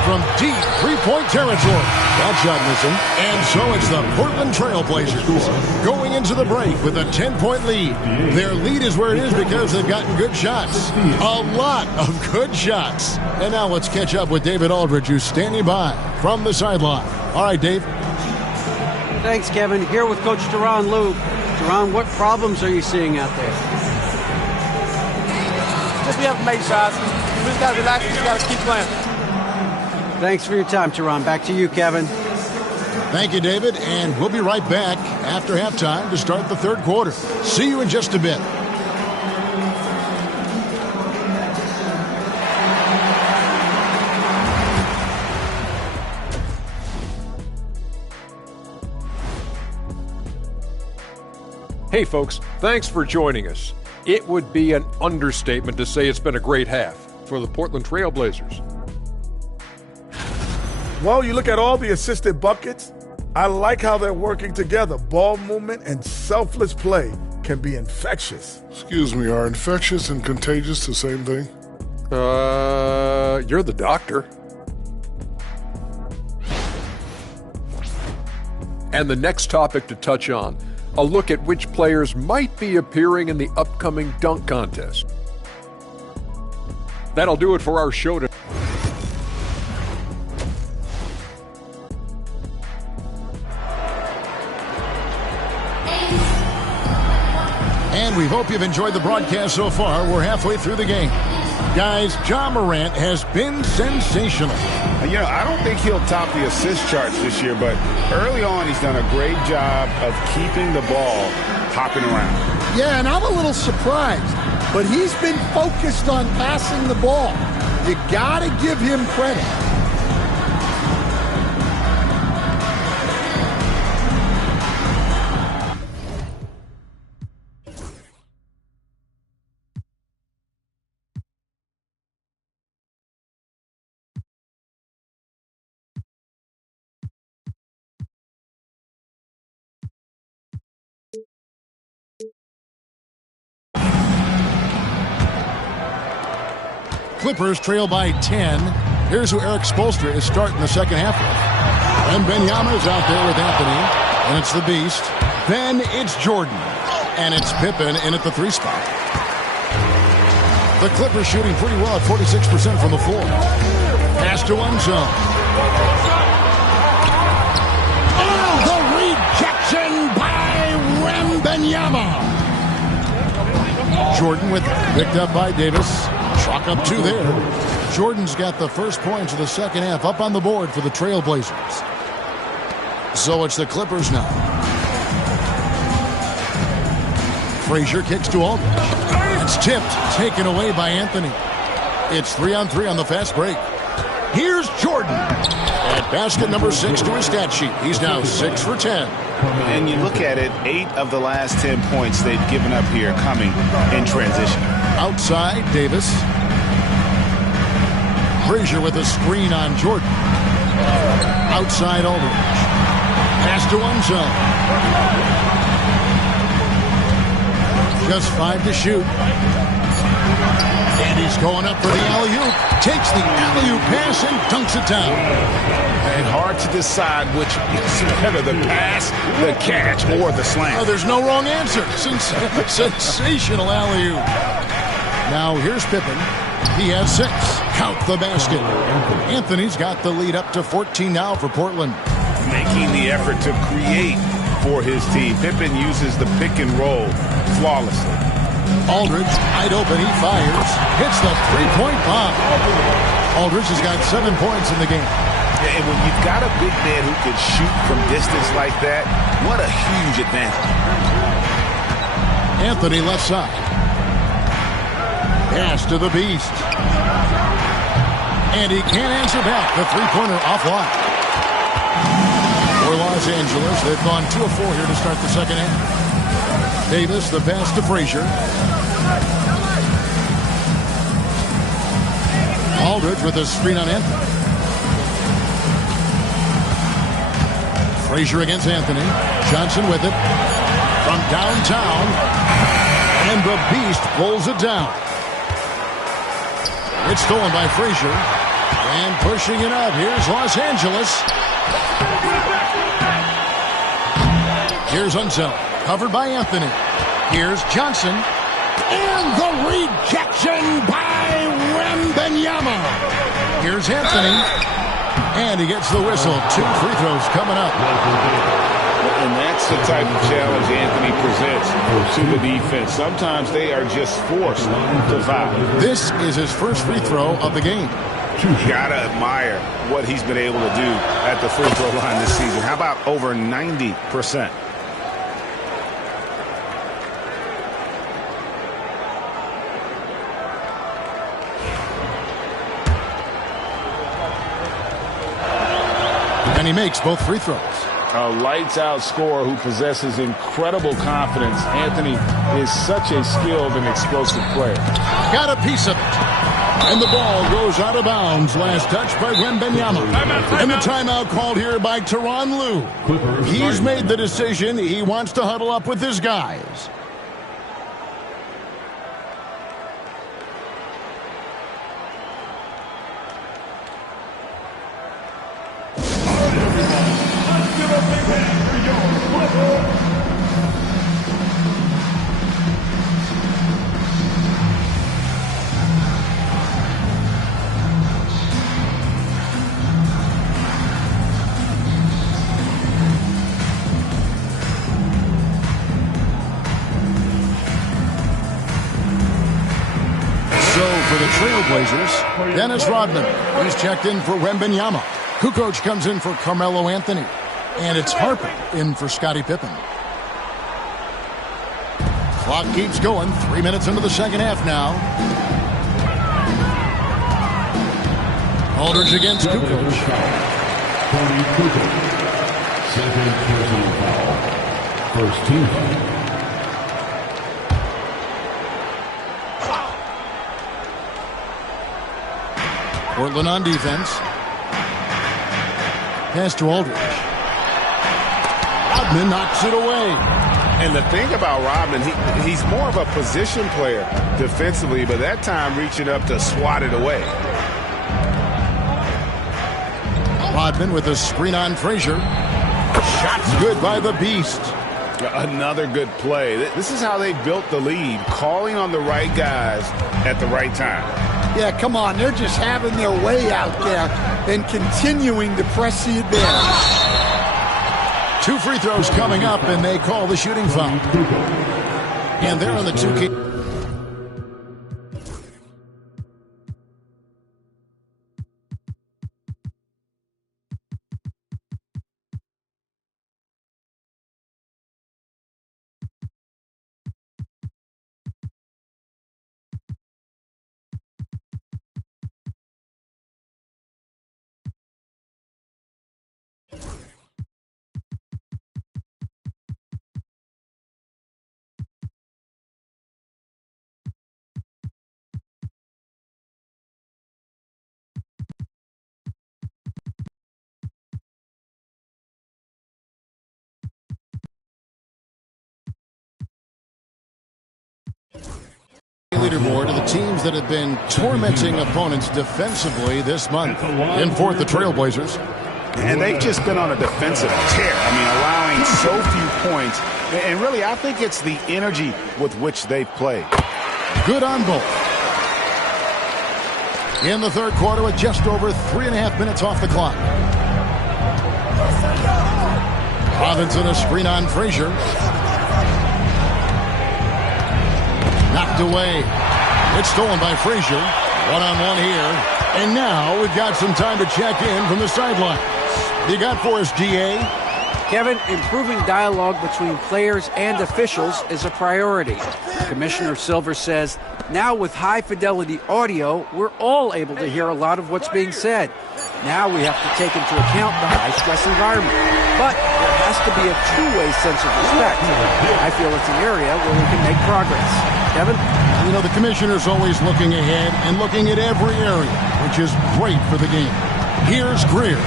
from deep 3-point territory. That shot missing. And so it's the Portland Trailblazers going into the break with a 10-point lead. Their lead is where it is because they've gotten good shots. A lot of good shots. And now let's catch up with David Aldridge, who's standing by from the sideline. All right, Dave. Thanks, Kevin. Here with Coach Tyronn Lue. Tyronn, what problems are you seeing out there? Just we have to make shots. We just got to relax. We just got to keep playing. Thanks for your time, Tyronn. Back to you, Kevin. Thank you, David. And we'll be right back after halftime to start the 3rd quarter. See you in just a bit. Hey folks, thanks for joining us. It would be an understatement to say it's been a great half for the Portland Trail Blazers. Well, you look at all the assisted buckets, I like how they're working together. Ball movement and selfless play can be infectious. Excuse me, are infectious and contagious the same thing? You're the doctor. And the next topic to touch on, a look at which players might be appearing in the upcoming dunk contest. That'll do it for our show today. And we hope you've enjoyed the broadcast so far. We're halfway through the game. Guys, Ja Morant has been sensational. You know, I don't think he'll top the assist charts this year, but early on he's done a great job of keeping the ball hopping around. Yeah, and I'm a little surprised, but he's been focused on passing the ball. You got to give him credit. Clippers trail by 10. Here's who Eric Spoelstra is starting the second half with. And Wembanyama is out there with Anthony. And it's the Beast. Then it's Jordan. And it's Pippen in at the 3 spot. The Clippers shooting pretty well at 46% from the floor. Pass to one zone. Oh, the rejection by Wembanyama. Jordan with it. Picked up by Davis. Chalk up 2 there. Jordan's got the first points of the second half up on the board for the Trailblazers. So it's the Clippers now. Frazier kicks to Aldridge. It's tipped, taken away by Anthony. It's 3-on-3 on the fast break. Here's Jordan. At basket number 6 to his stat sheet. He's now 6 for 10. And you look at it, 8 of the last 10 points they've given up here coming in transition. Outside, Davis. Frazier with a screen on Jordan. Outside, Aldridge. Pass to one zone. Just 5 to shoot. And he's going up for the alley-oop. Takes the alley-oop pass and dunks it down. And hard to decide which is better, the pass, the catch, or the slam. Oh, there's no wrong answer. Sensational alley-oop. Now here's Pippen. He has 6. Count the basket. Anthony's got the lead up to 14 now for Portland. Making the effort to create for his team. Pippen uses the pick and roll flawlessly. Aldridge, wide open, he fires. Hits the 3-point bomb. Aldridge has got 7 points in the game. Yeah, and when you've got a big man who can shoot from distance like that, what a huge advantage. Anthony left side. Pass to the Beast. And he can't answer back. The 3-pointer offline. For Los Angeles, they've gone 2 of 4 here to start the second half. Davis, the pass to Frazier. Aldridge with a screen on Anthony. Frazier against Anthony. Johnson with it. From downtown. And the Beast pulls it down. It's stolen by Frazier. And pushing it up. Here's Los Angeles. Here's Unseld. Covered by Anthony. Here's Johnson. And the rejection by Wembanyama. Here's Anthony. And he gets the whistle. 2 free throws coming up. And that's the type of challenge Anthony presents to the defense. Sometimes they are just forced to foul. This is his first free throw of the game. You gotta admire what he's been able to do at the free throw line this season. How about over 90%? And he makes both free throws. A lights-out scorer who possesses incredible confidence. Anthony is such a skilled and explosive player. Got a piece of it. And the ball goes out of bounds. Last touch by Wembanyama. And the timeout called here by Tyronn Lue. He's made the decision. He wants to huddle up with his guys. For the Trailblazers, Dennis Rodman. He's checked in for Wembanyama. Kukoc comes in for Carmelo Anthony. And it's Harper in for Scottie Pippen. Clock keeps going. 3 minutes into the second half now. Aldridge against Kukoc. Second personal foul. First team foul. Portland on defense. Pass to Aldridge. Rodman knocks it away. And the thing about Rodman, he's more of a position player defensively, but that time reaching up to swat it away. Rodman with a screen on Frazier. Shots good by the Beast. Another good play. This is how they built the lead, calling on the right guys at the right time. Yeah, come on. They're just having their way out there and continuing to press the advantage. 2 free throws coming up, and they call the shooting foul. And they're on the 2 key. Leaderboard of the teams that have been tormenting opponents defensively this month. In fourth, the Trailblazers. And they've just been on a defensive tear. I mean, allowing so few points. And really, I think it's the energy with which they've played. Good on both. In the third quarter with just over 3.5 minutes off the clock. Robinson a screen on Frazier. Knocked away. It's stolen by Frazier. One-on-one here. And now we've got some time to check in from the sidelines. You got for us, GA? Kevin, improving dialogue between players and officials is a priority. Commissioner Silver says, now with high-fidelity audio, we're all able to hear a lot of what's being said. Now we have to take into account the high-stress environment. But there has to be a two-way sense of respect. I feel it's an area where we can make progress. Kevin? You know, the commissioner's always looking ahead and looking at every area, which is great for the game. Here's Greer.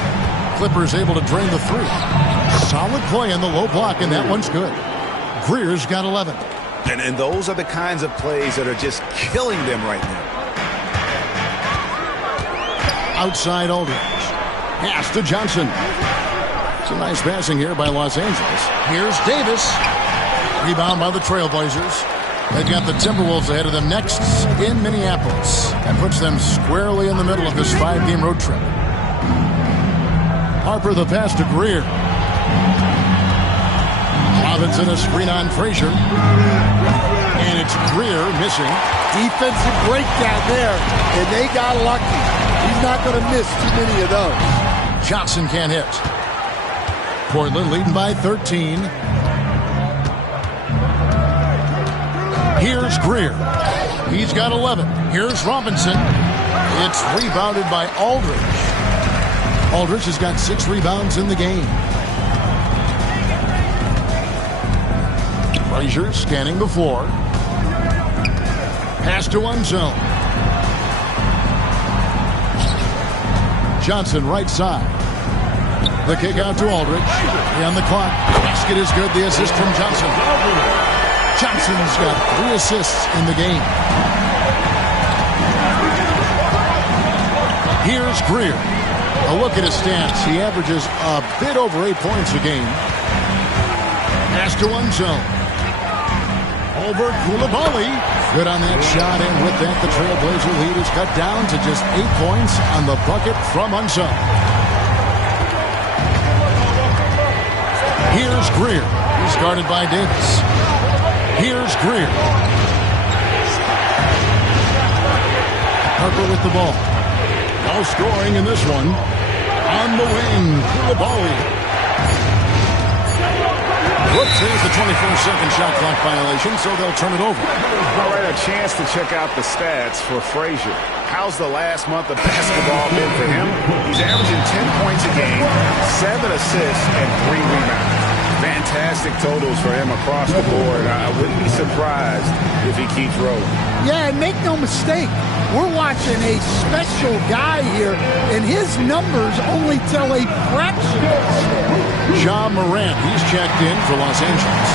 Clippers able to drain the 3. Solid play in the low block, and that one's good. Greer's got 11. And those are the kinds of plays that are just killing them right now. Outside Aldridge. Pass to Johnson. Some nice passing here by Los Angeles. Here's Davis. Rebound by the Trailblazers. They've got the Timberwolves ahead of them next in Minneapolis. That puts them squarely in the middle of this 5-game road trip. Harper the pass to Greer. Robinson a screen on Frazier. And it's Greer missing. Defensive breakdown there, and they got lucky. He's not going to miss too many of those. Johnson can't hit. Portland leading by 13. Here's Greer. He's got 11. Here's Robinson. It's rebounded by Aldridge. Aldridge has got 6 rebounds in the game. Frazier scanning the floor. Pass to one zone. Johnson right side. The kick out to Aldridge. And the clock. Basket is good. The assist from Johnson. Johnson's got 3 assists in the game. Here's Greer. A look at his stats. He averages a bit over 8 points a game. Pass to one zone. Over Koulibaly. Good on that shot, and with that, the Trailblazer lead is cut down to just 8 points on the bucket from unzone. Here's Greer. He's guarded by Davis. Here's Greer. Harper with the ball. No scoring in this one. On the wing, Koulibaly. Whoops, there's the 24-second shot clock violation, so they'll turn it over. All right, a chance to check out the stats for Frazier. How's the last month of basketball been for him? He's averaging 10 points a game, 7 assists, and 3 rebounds. Fantastic totals for him across the board. I wouldn't be surprised if he keeps rolling. Yeah, and make no mistake, we're watching a special guy here, and his numbers only tell a fraction of the story. Ja Morant, he's checked in for Los Angeles.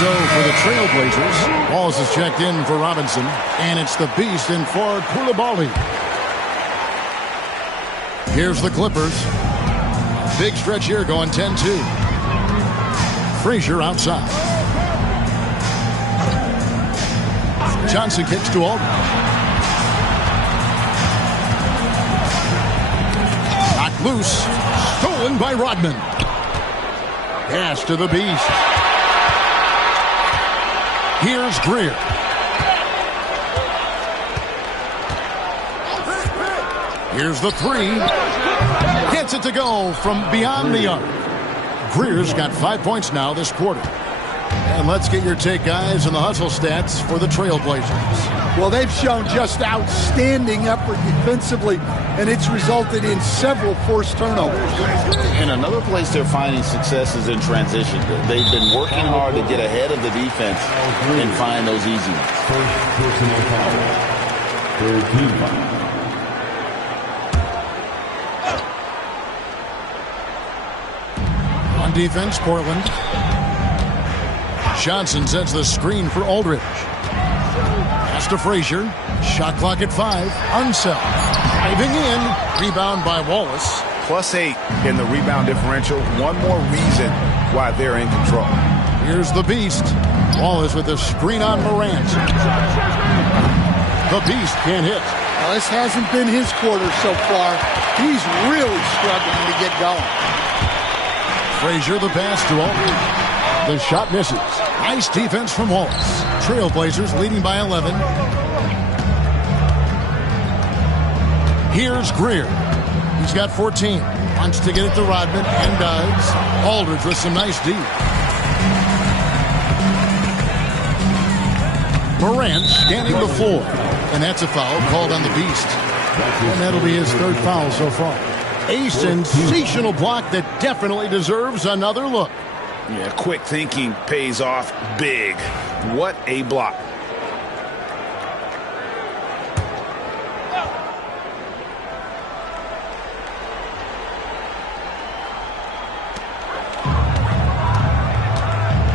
So for the Trailblazers, Walls is checked in for Robinson, and it's the beast in for Koulibaly. Here's the Clippers. Big stretch here going 10-2. Frazier outside. Johnson kicks to Aldridge. Knocked loose. Stolen by Rodman. Pass to the beast. Here's Greer. Here's the 3. Gets it to go from beyond the arc. Greer's got 5 points now this quarter. And let's get your take, guys, on the hustle stats for the Trailblazers. Well, they've shown just outstanding effort defensively, and it's resulted in several forced turnovers. And another place they're finding success is in transition. They've been working hard to get ahead of the defense and find those easy ones. First personal foul. Third team foul. On defense, Portland. Johnson sets the screen for Aldridge. Pass to Frazier. Shot clock at 5. Unseld. Diving in. Rebound by Wallace. +8 in the rebound differential. One more reason why they're in control. Here's the beast. Wallace with the screen on Morant. The beast can't hit. Well, this hasn't been his quarter so far. He's really struggling to get going. Frazier the pass to Aldridge. The shot misses. Nice defense from Wallace. Trailblazers leading by 11. Here's Greer. He's got 14. Wants to get it to Rodman and does. Aldridge with some nice D. Morant scanning the floor. And that's a foul called on the beast. And that'll be his 3rd foul so far. A sensational block that definitely deserves another look. Yeah, quick thinking pays off big. What a block.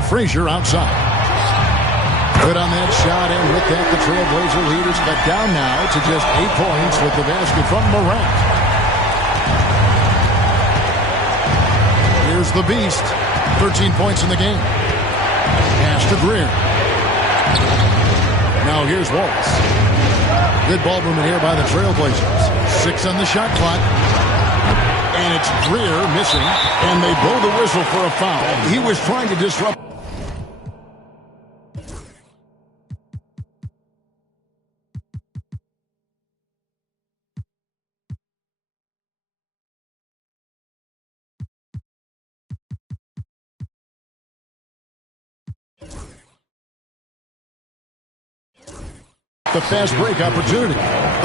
Frazier outside. Good on that shot, and with that, the Trailblazer lead is cut down now to just 8 points with the basket from Morant. Here's the beast. 13 points in the game. Pass to Greer. Now here's Wallace. Good ball movement here by the Trailblazers. 6 on the shot clock. And it's Greer missing. And they blow the whistle for a foul. He was trying to disrupt. the fast break opportunity.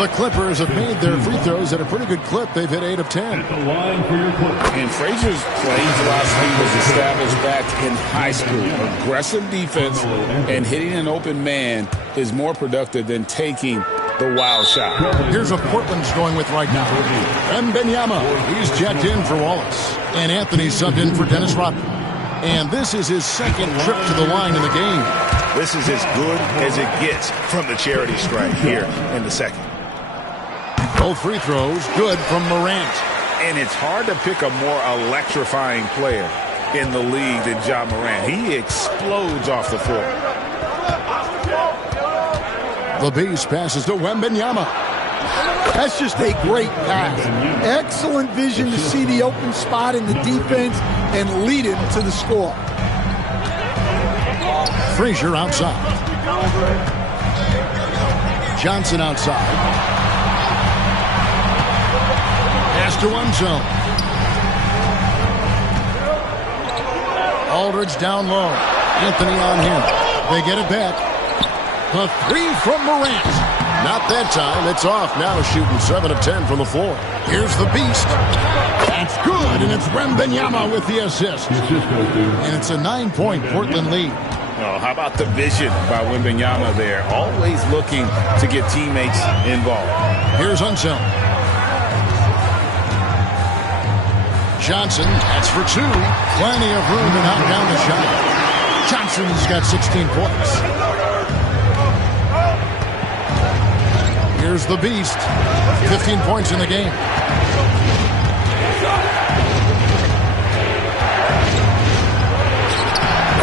The Clippers have made their free throws at a pretty good clip. They've hit 8 of 10. And Frazier's playing philosophy was established back in high school. Aggressive defense and hitting an open man is more productive than taking the wild shot. Here's what Portland's going with right now. Wembanyama, he's checked in for Wallace. And Anthony's subbed in for Dennis Rodman. And this is his second trip to the line in the game. This is as good as it gets from the charity stripe here in the second. Both free throws good from Morant. And it's hard to pick a more electrifying player in the league than Ja Morant. He explodes off the floor. The Beast passes to Wembanyama. That's just a great pass. Excellent vision to see the open spot in the defense and lead him to the score. Frazier outside. Johnson outside. Pass to one zone. Aldridge down low. Anthony on him. They get it back. A three from Morant. Not that time. It's off now, shooting 7 of 10 from the floor. Here's the Beast. That's good, and it's Wembanyama with the assist. And it's a 9-point Portland lead. Oh, how about the vision by Wembanyama there? Always looking to get teammates involved. Here's Unseld. Johnson, that's for 2. Plenty of room to knock down the shot. Johnson's got 16 points. Here's the Beast. 15 points in the game.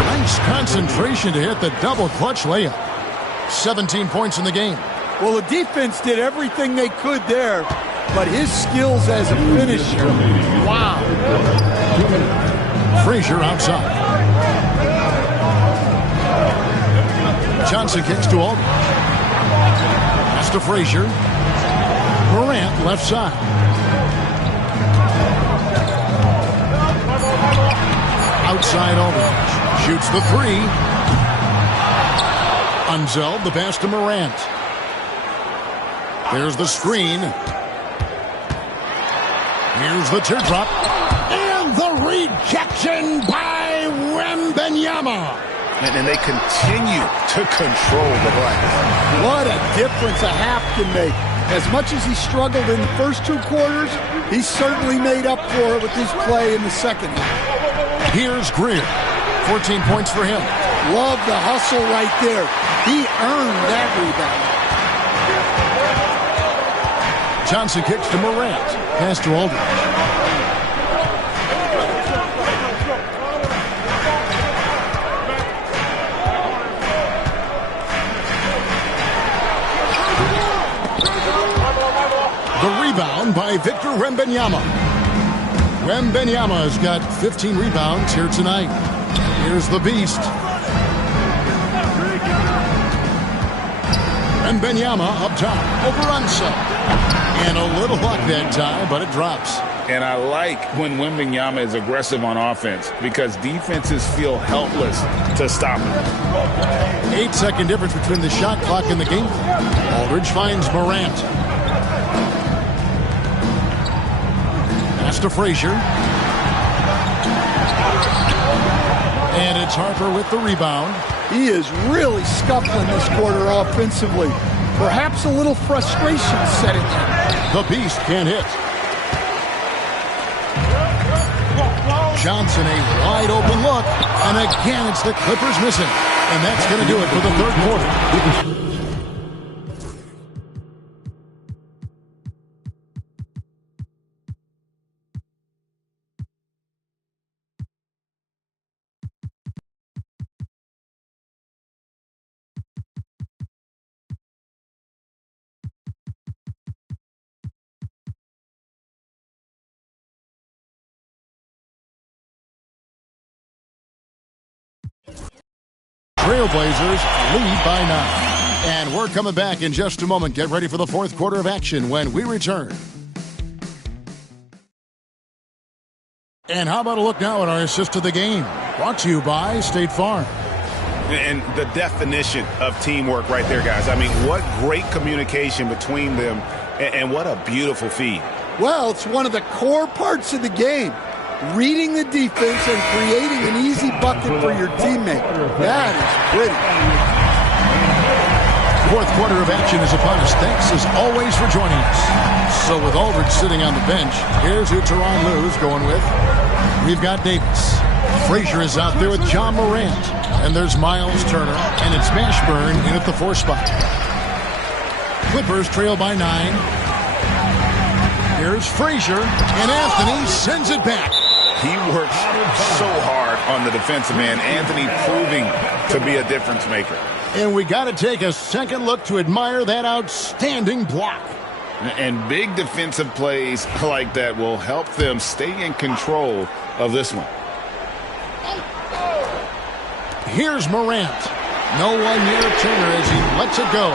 Nice concentration to hit the double clutch layup. 17 points in the game. Well, the defense did everything they could there, but his skills as a finisher, wow. Frazier outside. Johnson kicks to Aldridge. Pass to Frazier. Morant left side. Outside Aldridge. Shoots the 3. Unseld the pass to Morant. There's the screen. Here's the teardrop. And the rejection by Wembanyama. And they continue to control the glass. What a difference a half can make. As much as he struggled in the first 2 quarters, he certainly made up for it with his play in the second half. Here's Greer. 14 points for him. Love the hustle right there. He earned that rebound. Johnson kicks to Morant. Pass to Aldridge. The rebound by Victor Wembanyama. Wembanyama's got 15 rebounds here tonight. Here's the Beast. Wembanyama up top over Unseld. And a little luck that time, but it drops. And I like when Wembanyama is aggressive on offense because defenses feel helpless to stop him. 8-second difference between the shot clock and the game. Aldridge finds Morant. Pass to Frazier. And it's Harper with the rebound. He is really scuffling this quarter offensively. Perhaps a little frustration setting in. The Beast can't hit. Johnson, a wide open look. And again, it's the Clippers missing. And that's going to do it for the third quarter. Trailblazers lead by 9. And we're coming back in just a moment. Get ready for the fourth quarter of action when we return. And how about a look now at our assist of the game? Brought to you by State Farm. And the definition of teamwork right there, guys. I mean, what great communication between them, and what a beautiful feed. Well, it's one of the core parts of the game. Reading the defense and creating an easy bucket for your teammate. That is pretty. Fourth quarter of action is upon us. Thanks as always for joining us. So with Aldridge sitting on the bench, here's who Tyronn Lue's going with. We've got Davis. Frazier is out there with John Morant. And there's Miles Turner. And it's Mashburn in at the 4 spot. Clippers trail by 9. Here's Frazier. And Anthony sends it back. He works so hard on the defensive end. Anthony proving to be a difference maker. And we got to take a second look to admire that outstanding block. And big defensive plays like that will help them stay in control of this one. Here's Morant. No one near Turner as he lets it go.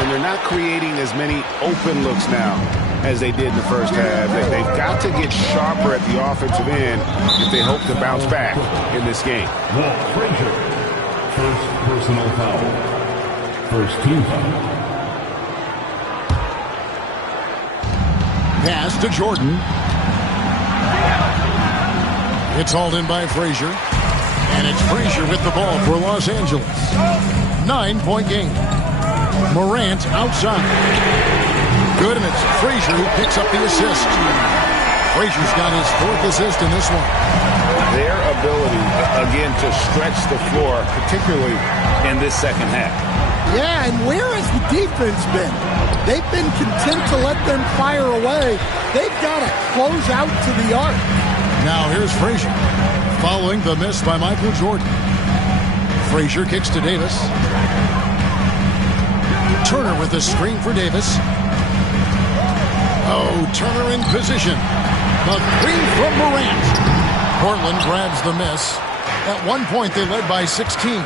And they're not creating as many open looks now as they did in the first half. They've got to get sharper at the offensive end if they hope to bounce back in this game. Walt Frazier, first personal foul. First team foul. Pass to Jordan. It's hauled in by Frazier. And it's Frazier with the ball for Los Angeles. 9-point game. Morant outside. Good, and it's Frazier who picks up the assist. Frazier's got his 4th assist in this one. Their ability, again, to stretch the floor, particularly in this second half. Yeah, and where has the defense been? They've been content to let them fire away. They've got to close out to the arc. Now here's Frazier, following the miss by Michael Jordan. Frazier kicks to Davis. Turner with the screen for Davis. Oh, Turner in position. The 3 from Morant. Portland grabs the miss. At one point, they led by 16.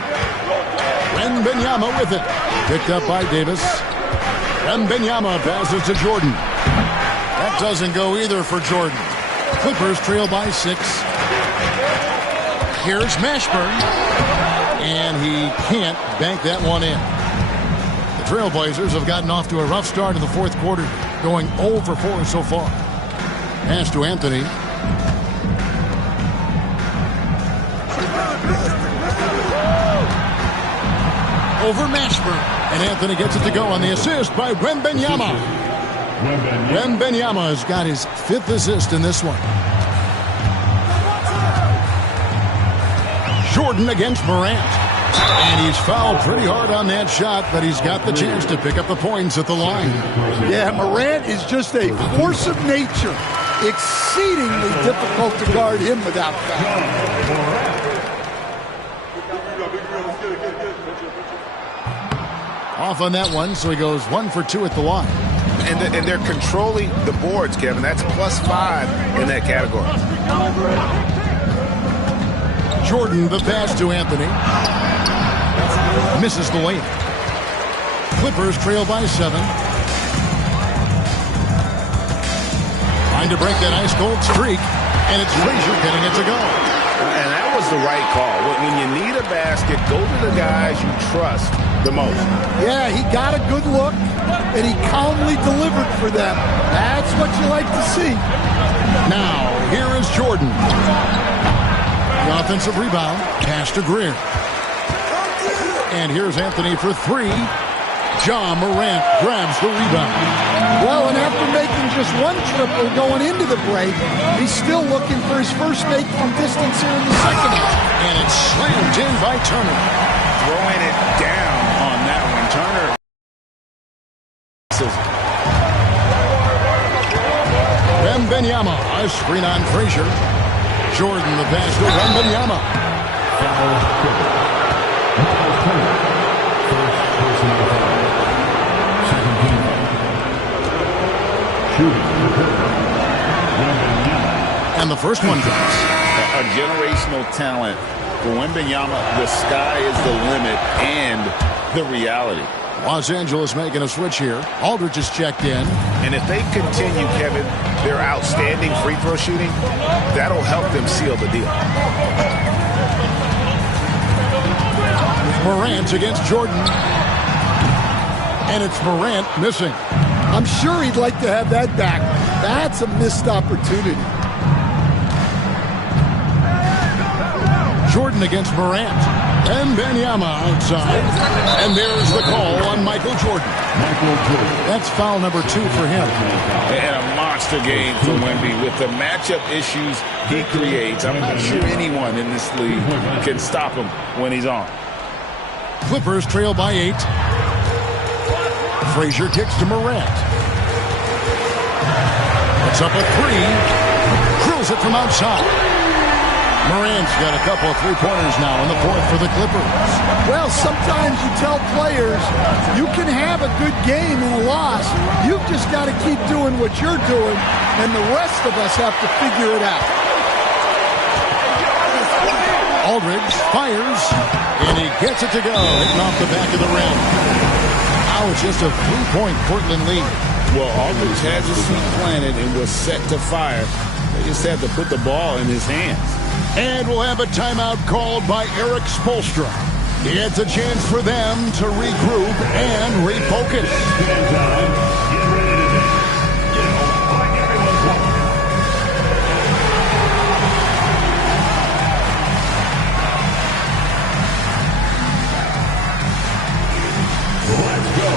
Wembanyama with it. Picked up by Davis. Wembanyama passes to Jordan. That doesn't go either for Jordan. Clippers trail by 6. Here's Mashburn. And he can't bank that one in. The Trailblazers have gotten off to a rough start in the fourth quarter, going 0 for 4 so far. Pass to Anthony. Over Mashburn. And Anthony gets it to go on the assist by Wembanyama. Wembanyama has got his 5th assist in this one. Jordan against Morant. And he's fouled pretty hard on that shot, but he's got the chance to pick up the points at the line. Yeah, Morant is just a force of nature. Exceedingly difficult to guard him without foul. Off on that one, so he goes 1 for 2 at the line. And they're controlling the boards, Kevin. That's +5 in that category. Jordan, the pass to Anthony. Misses the layup. Clippers trail by 7. Trying to break that ice-cold streak, and it's Frazier getting it to go. And that was the right call. When you need a basket, go to the guys you trust the most. Yeah, he got a good look, and he calmly delivered for them. That's what you like to see. Now, here is Jordan. The offensive rebound, pass to Greer. And here's Anthony for 3. John Morant grabs the rebound. Well, and after making just 1 triple going into the break, he's still looking for his first make from distance here in the second half. And it's slammed in by Turner. Throwing it down on that one. Turner. Wembanyama, a screen on Frazier. Jordan, the pass to Wembanyama. And the first one drops. A generational talent for Wembanyama. The sky is the limit and the reality. Los Angeles making a switch here. Aldridge is checked in. And if they continue, Kevin, their outstanding free throw shooting, that'll help them seal the deal. Morant against Jordan. And it's Morant missing. I'm sure he'd like to have that back. That's a missed opportunity. Jordan against Morant. And Wembanyama outside. And there's the call on Michael Jordan. That's foul number 2 for him. And a monster game for Wemby with the matchup issues he creates. I'm not sure anyone in this league can stop him when he's on. Clippers trail by 8. Frazier kicks to Morant. It's up a 3. Drills it from outside. Morant's got a couple of three-pointers now in the fourth for the Clippers. Well, sometimes you tell players you can have a good game and a loss. You've just got to keep doing what you're doing, and the rest of us have to figure it out. Aldridge fires, and he gets it to go, hitting off the back of the rim. Now it's just a 3-point Portland lead. Well, Aldridge has his feet planted and was set to fire. They just had to put the ball in his hands. And we'll have a timeout called by Eric Spoelstra. It's a chance for them to regroup and refocus. Let's go.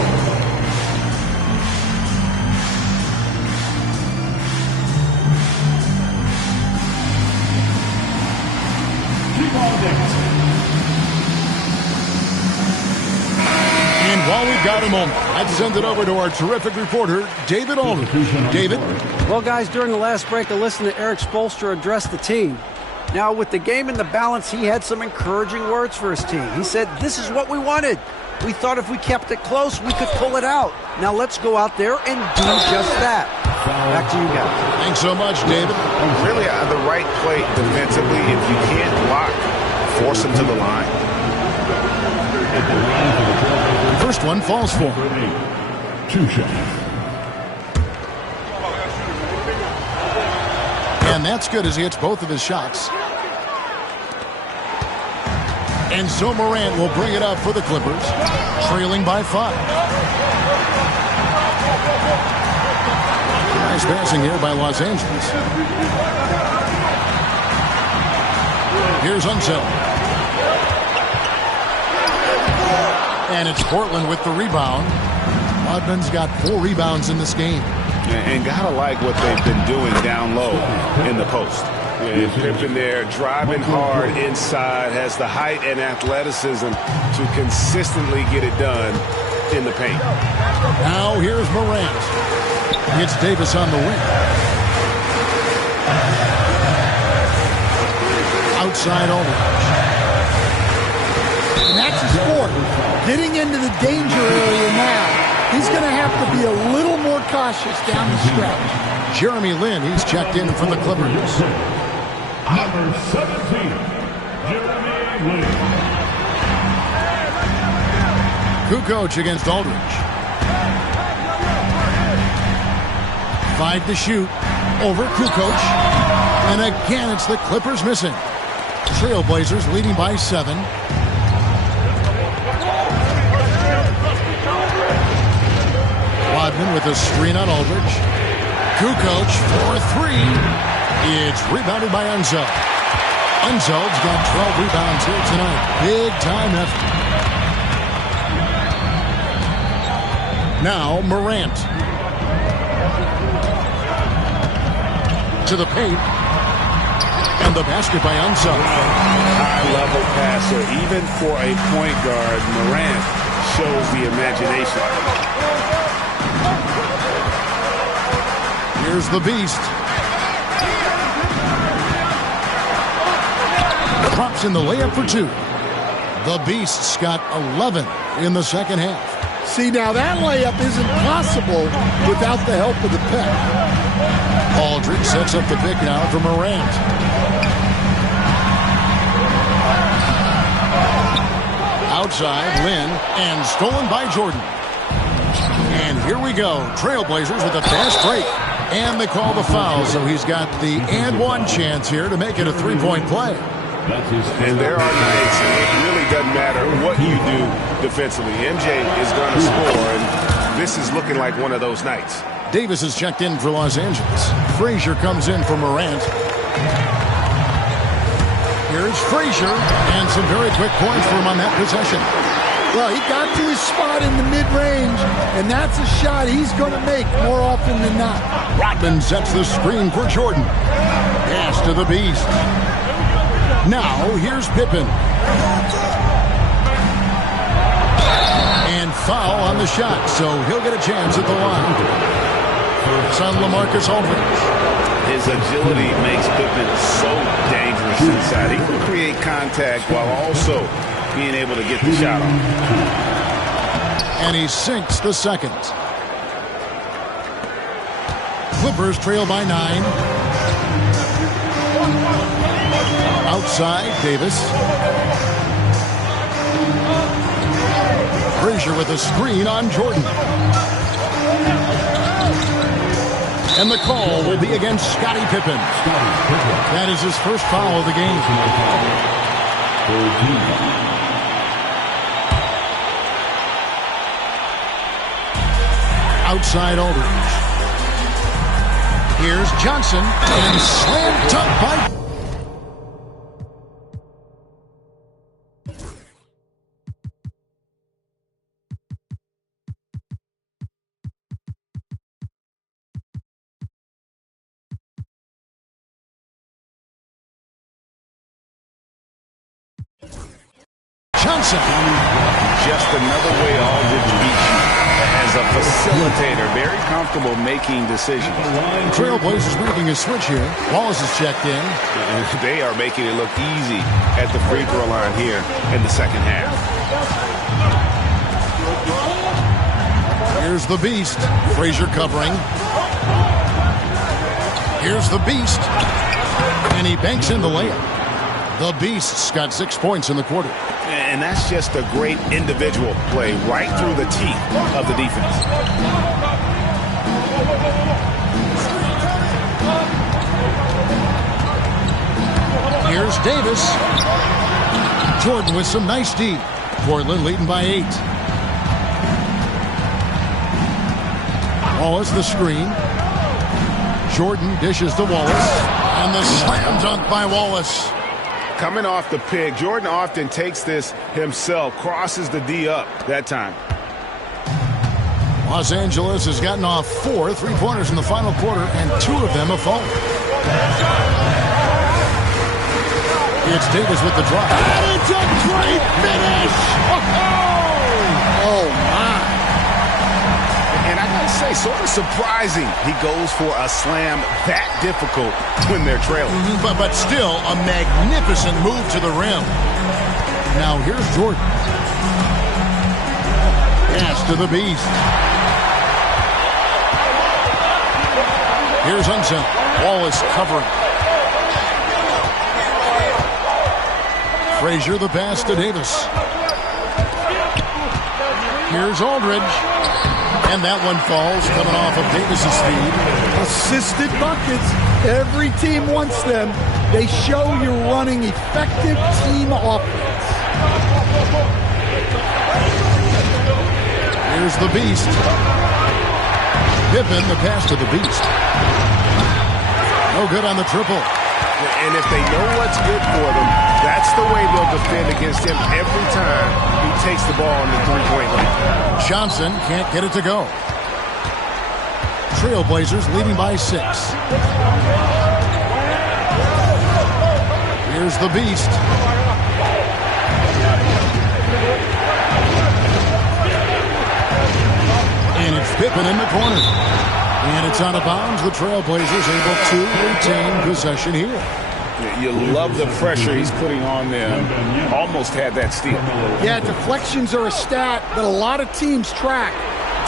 And while we've got a moment, let's send it over to our terrific reporter, David Aldridge. David? Well, guys, during the last break, I listened to Eric Spoelstra address the team. Now, with the game in the balance, he had some encouraging words for his team. He said, this is what we wanted. We thought if we kept it close, we could pull it out. Now let's go out there and do just that. Back to you guys. Thanks so much, David. Really the right play defensively. If you can't block, force him to the line. First one falls for. 2 shots. And that's good as he hits both of his shots. And so Morant will bring it up for the Clippers, trailing by 5. Nice passing here by Los Angeles. Here's Unseld. And it's Portland with the rebound. Rodman's got 4 rebounds in this game. And gotta like what they've been doing down low in the post. Pippen there, driving hard inside, has the height and athleticism to consistently get it done in the paint. Now here's Morant. It's Davis on the wing. Outside Aldridge. And that's his sport. Getting into the danger area now. He's going to have to be a little more cautious down the stretch. Jeremy Lin, he's checked in for the Clippers. Number 17, Jeremy Lin. Kukoc against Aldridge. 5 to shoot. Over Kukoc. And again, it's the Clippers missing. Trailblazers leading by 7. Rodman with a screen on Aldridge. Kukoc for 3. It's rebounded by Unseld. Unseld's got 12 rebounds here tonight. Big time effort. Now Morant. To the paint. And the basket by Unseld. High-level passer. Even for a point guard, Morant shows the imagination. Here's the Beast. Drops in the layup for 2. The Beast's got 11 in the second half. See, now that layup isn't possible without the help of the pick. Aldridge sets up the pick now for Morant. Outside, Lin, and stolen by Jordan. And here we go. Trailblazers with a fast break. And they call the foul, so he's got the and one chance here to make it a 3-point play. And there are nights it really doesn't matter what you do defensively. MJ is going to score, and this is looking like one of those nights. Davis is checked in for Los Angeles. Frazier comes in for Morant. Here's Frazier, and some very quick points for him on that possession. Well, he got to his spot in the mid-range, and that's a shot he's going to make more often than not. Rodman sets the screen for Jordan. Pass to the beast. Now, here's Pippen. And foul on the shot, so he'll get a chance at the line. It's on LaMarcus Aldridge. His agility makes Pippen so dangerous inside. He can create contact while also being able to get the shot on. And he sinks the second. Clippers trail by 9. Outside, Davis. Frazier with a screen on Jordan. And the call will be against Scottie Pippen. That is his first foul of the game. Outside Aldridge. Here's Johnson. And slam dunk by... Johnson. Just another way Aldridge beats you. As a facilitator, very comfortable making decisions. Trailblazers making a switch here. Wallace is checked in. They are making it look easy at the free throw line here in the second half. Here's the beast. Frazier covering. Here's the beast. And he banks in the layup. The beast's got 6 points in the quarter. And that's just a great individual play right through the teeth of the defense. Here's Davis. Jordan with some nice D. Portland leading by 8. Wallace the screen. Jordan dishes to Wallace. And the slam dunk by Wallace. Coming off the pick, Jordan often takes this himself, crosses the D up that time. Los Angeles has gotten off 4 3-pointers in the final quarter, and 2 of them have fallen. It's Davis with the drop. And it's a great finish! Oh, my. And I gotta say, sort of surprising he goes for a slam that difficult when they're trailing. But still, a magnificent move to the rim. Now here's Jordan. Pass to the beast. Here's Unsen. Wallace covering. Frazier the pass to Davis. Here's Aldridge. And that one falls, coming off of Davis's feed. Assisted buckets. Every team wants them. They show you're running effective team offense. Here's the beast. Pippen, the pass to the beast. No good on the triple. And if they know what's good for them, that's the way they'll defend against him every time he takes the ball in the three-point line. Johnson can't get it to go. Trailblazers leading by 6. Here's the beast. And it's Pippen in the corner. And it's out of bounds. The Trailblazers able to retain possession here. You love the pressure he's putting on them. Almost had that steal. Yeah, deflections are a stat that a lot of teams track,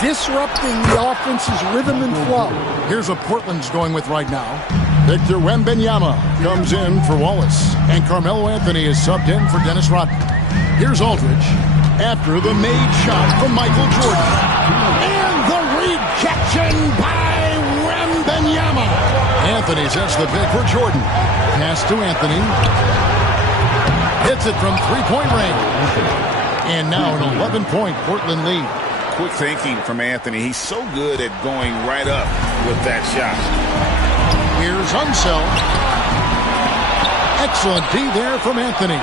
disrupting the offense's rhythm and flow. Here's what Portland's going with right now. Victor Wembanyama comes in for Wallace. And Carmelo Anthony is subbed in for Dennis Rodman. Here's Aldridge after the made shot from Michael Jordan. And the rejection by Wembanyama. Anthony sets the pick for Jordan. Pass to Anthony. Hits it from three-point range. And now an 11-point Portland lead. Quick thinking from Anthony. He's so good at going right up with that shot. Here's Unseld. Excellent D there from Anthony.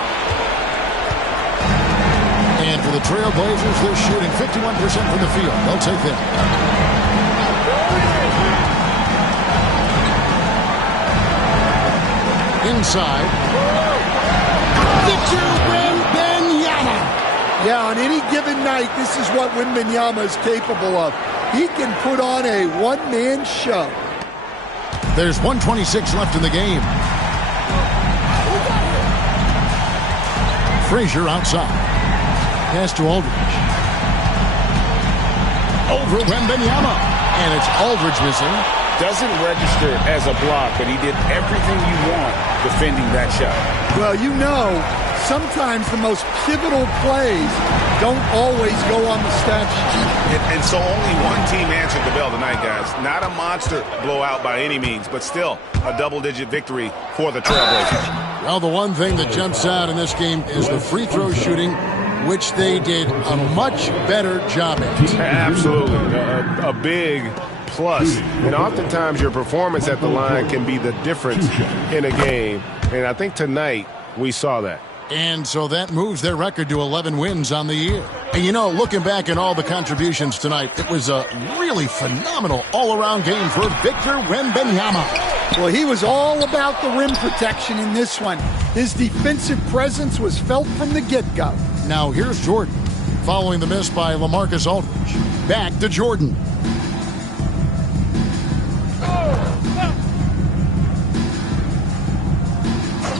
And for the Trailblazers, they're shooting 51% from the field. They'll take that. Inside. Victor Wembanyama. Yeah, on any given night, this is what Wembanyama is capable of. He can put on a one-man show. There's 1:26 left in the game. Frazier outside. Pass to Aldridge. Over Wembanyama. And it's Aldridge missing. Doesn't register as a block, but he did everything you want defending that shot. Well, you know, sometimes the most pivotal plays don't always go on the stat sheet. And so only one team answered the bell tonight, guys. Not a monster blowout by any means, but still a double-digit victory for the Trailblazers. Well, the one thing that jumps out in this game is the free throw shooting, which they did a much better job at. Absolutely. A big plus. And oftentimes your performance at the line can be the difference in a game. And I think tonight we saw that. And so that moves their record to 11 wins on the year. And you know, looking back at all the contributions tonight, it was a really phenomenal all-around game for Victor Wembanyama. Well, he was all about the rim protection in this one. His defensive presence was felt from the get-go. Now here's Jordan, following the miss by LaMarcus Aldridge. Back to Jordan.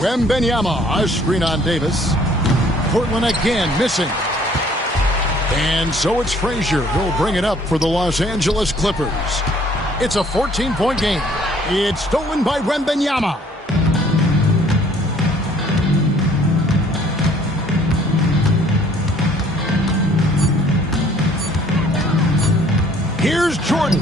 Wembanyama, a screen on Davis. Portland again missing. And so it's Frazier who'll bring it up for the Los Angeles Clippers. It's a 14-point game. It's stolen by Wembanyama. Here's Jordan.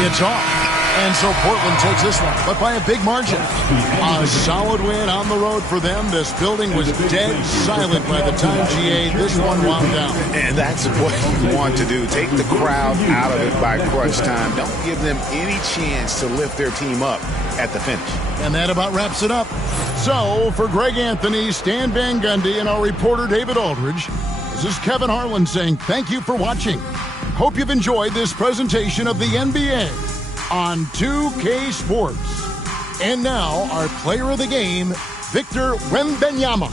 It's off. And so Portland takes this one, but by a big margin. A solid win on the road for them. This building was dead silent by the time, GA, this one wound down. And that's what you want to do. Take the crowd out of it by crunch time. Don't give them any chance to lift their team up at the finish. And that about wraps it up. So, for Greg Anthony, Stan Van Gundy, and our reporter David Aldridge, this is Kevin Harlan saying thank you for watching. Hope you've enjoyed this presentation of the NBA on 2K Sports. And now, our player of the game, Victor Wembanyama.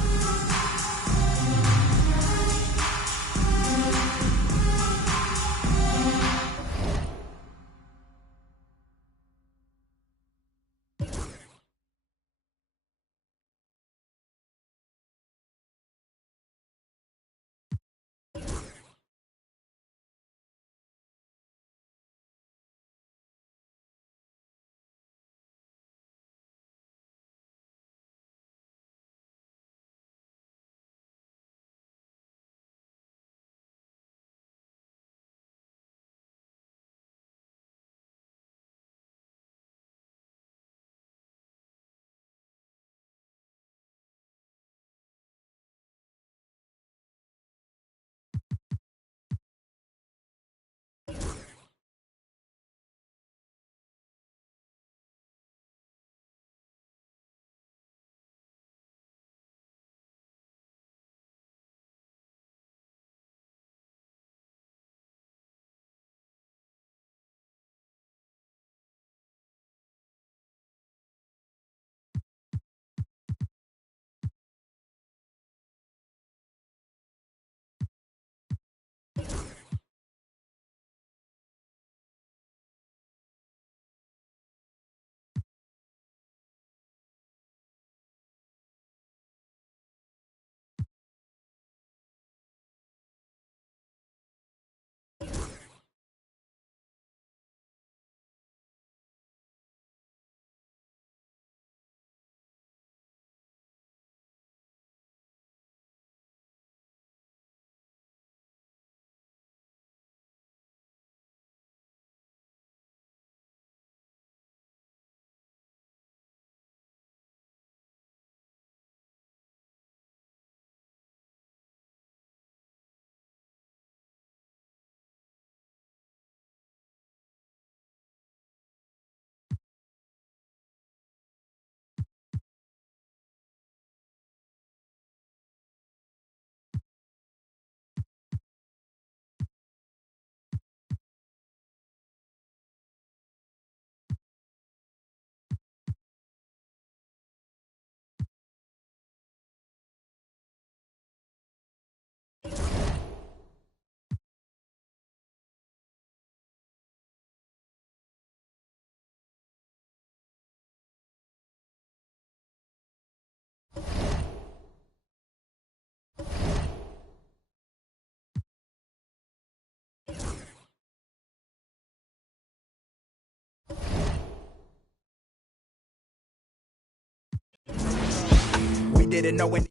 We didn't know when.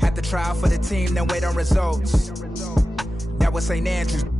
Had to try for the team, then wait on results. That was St. Andrews.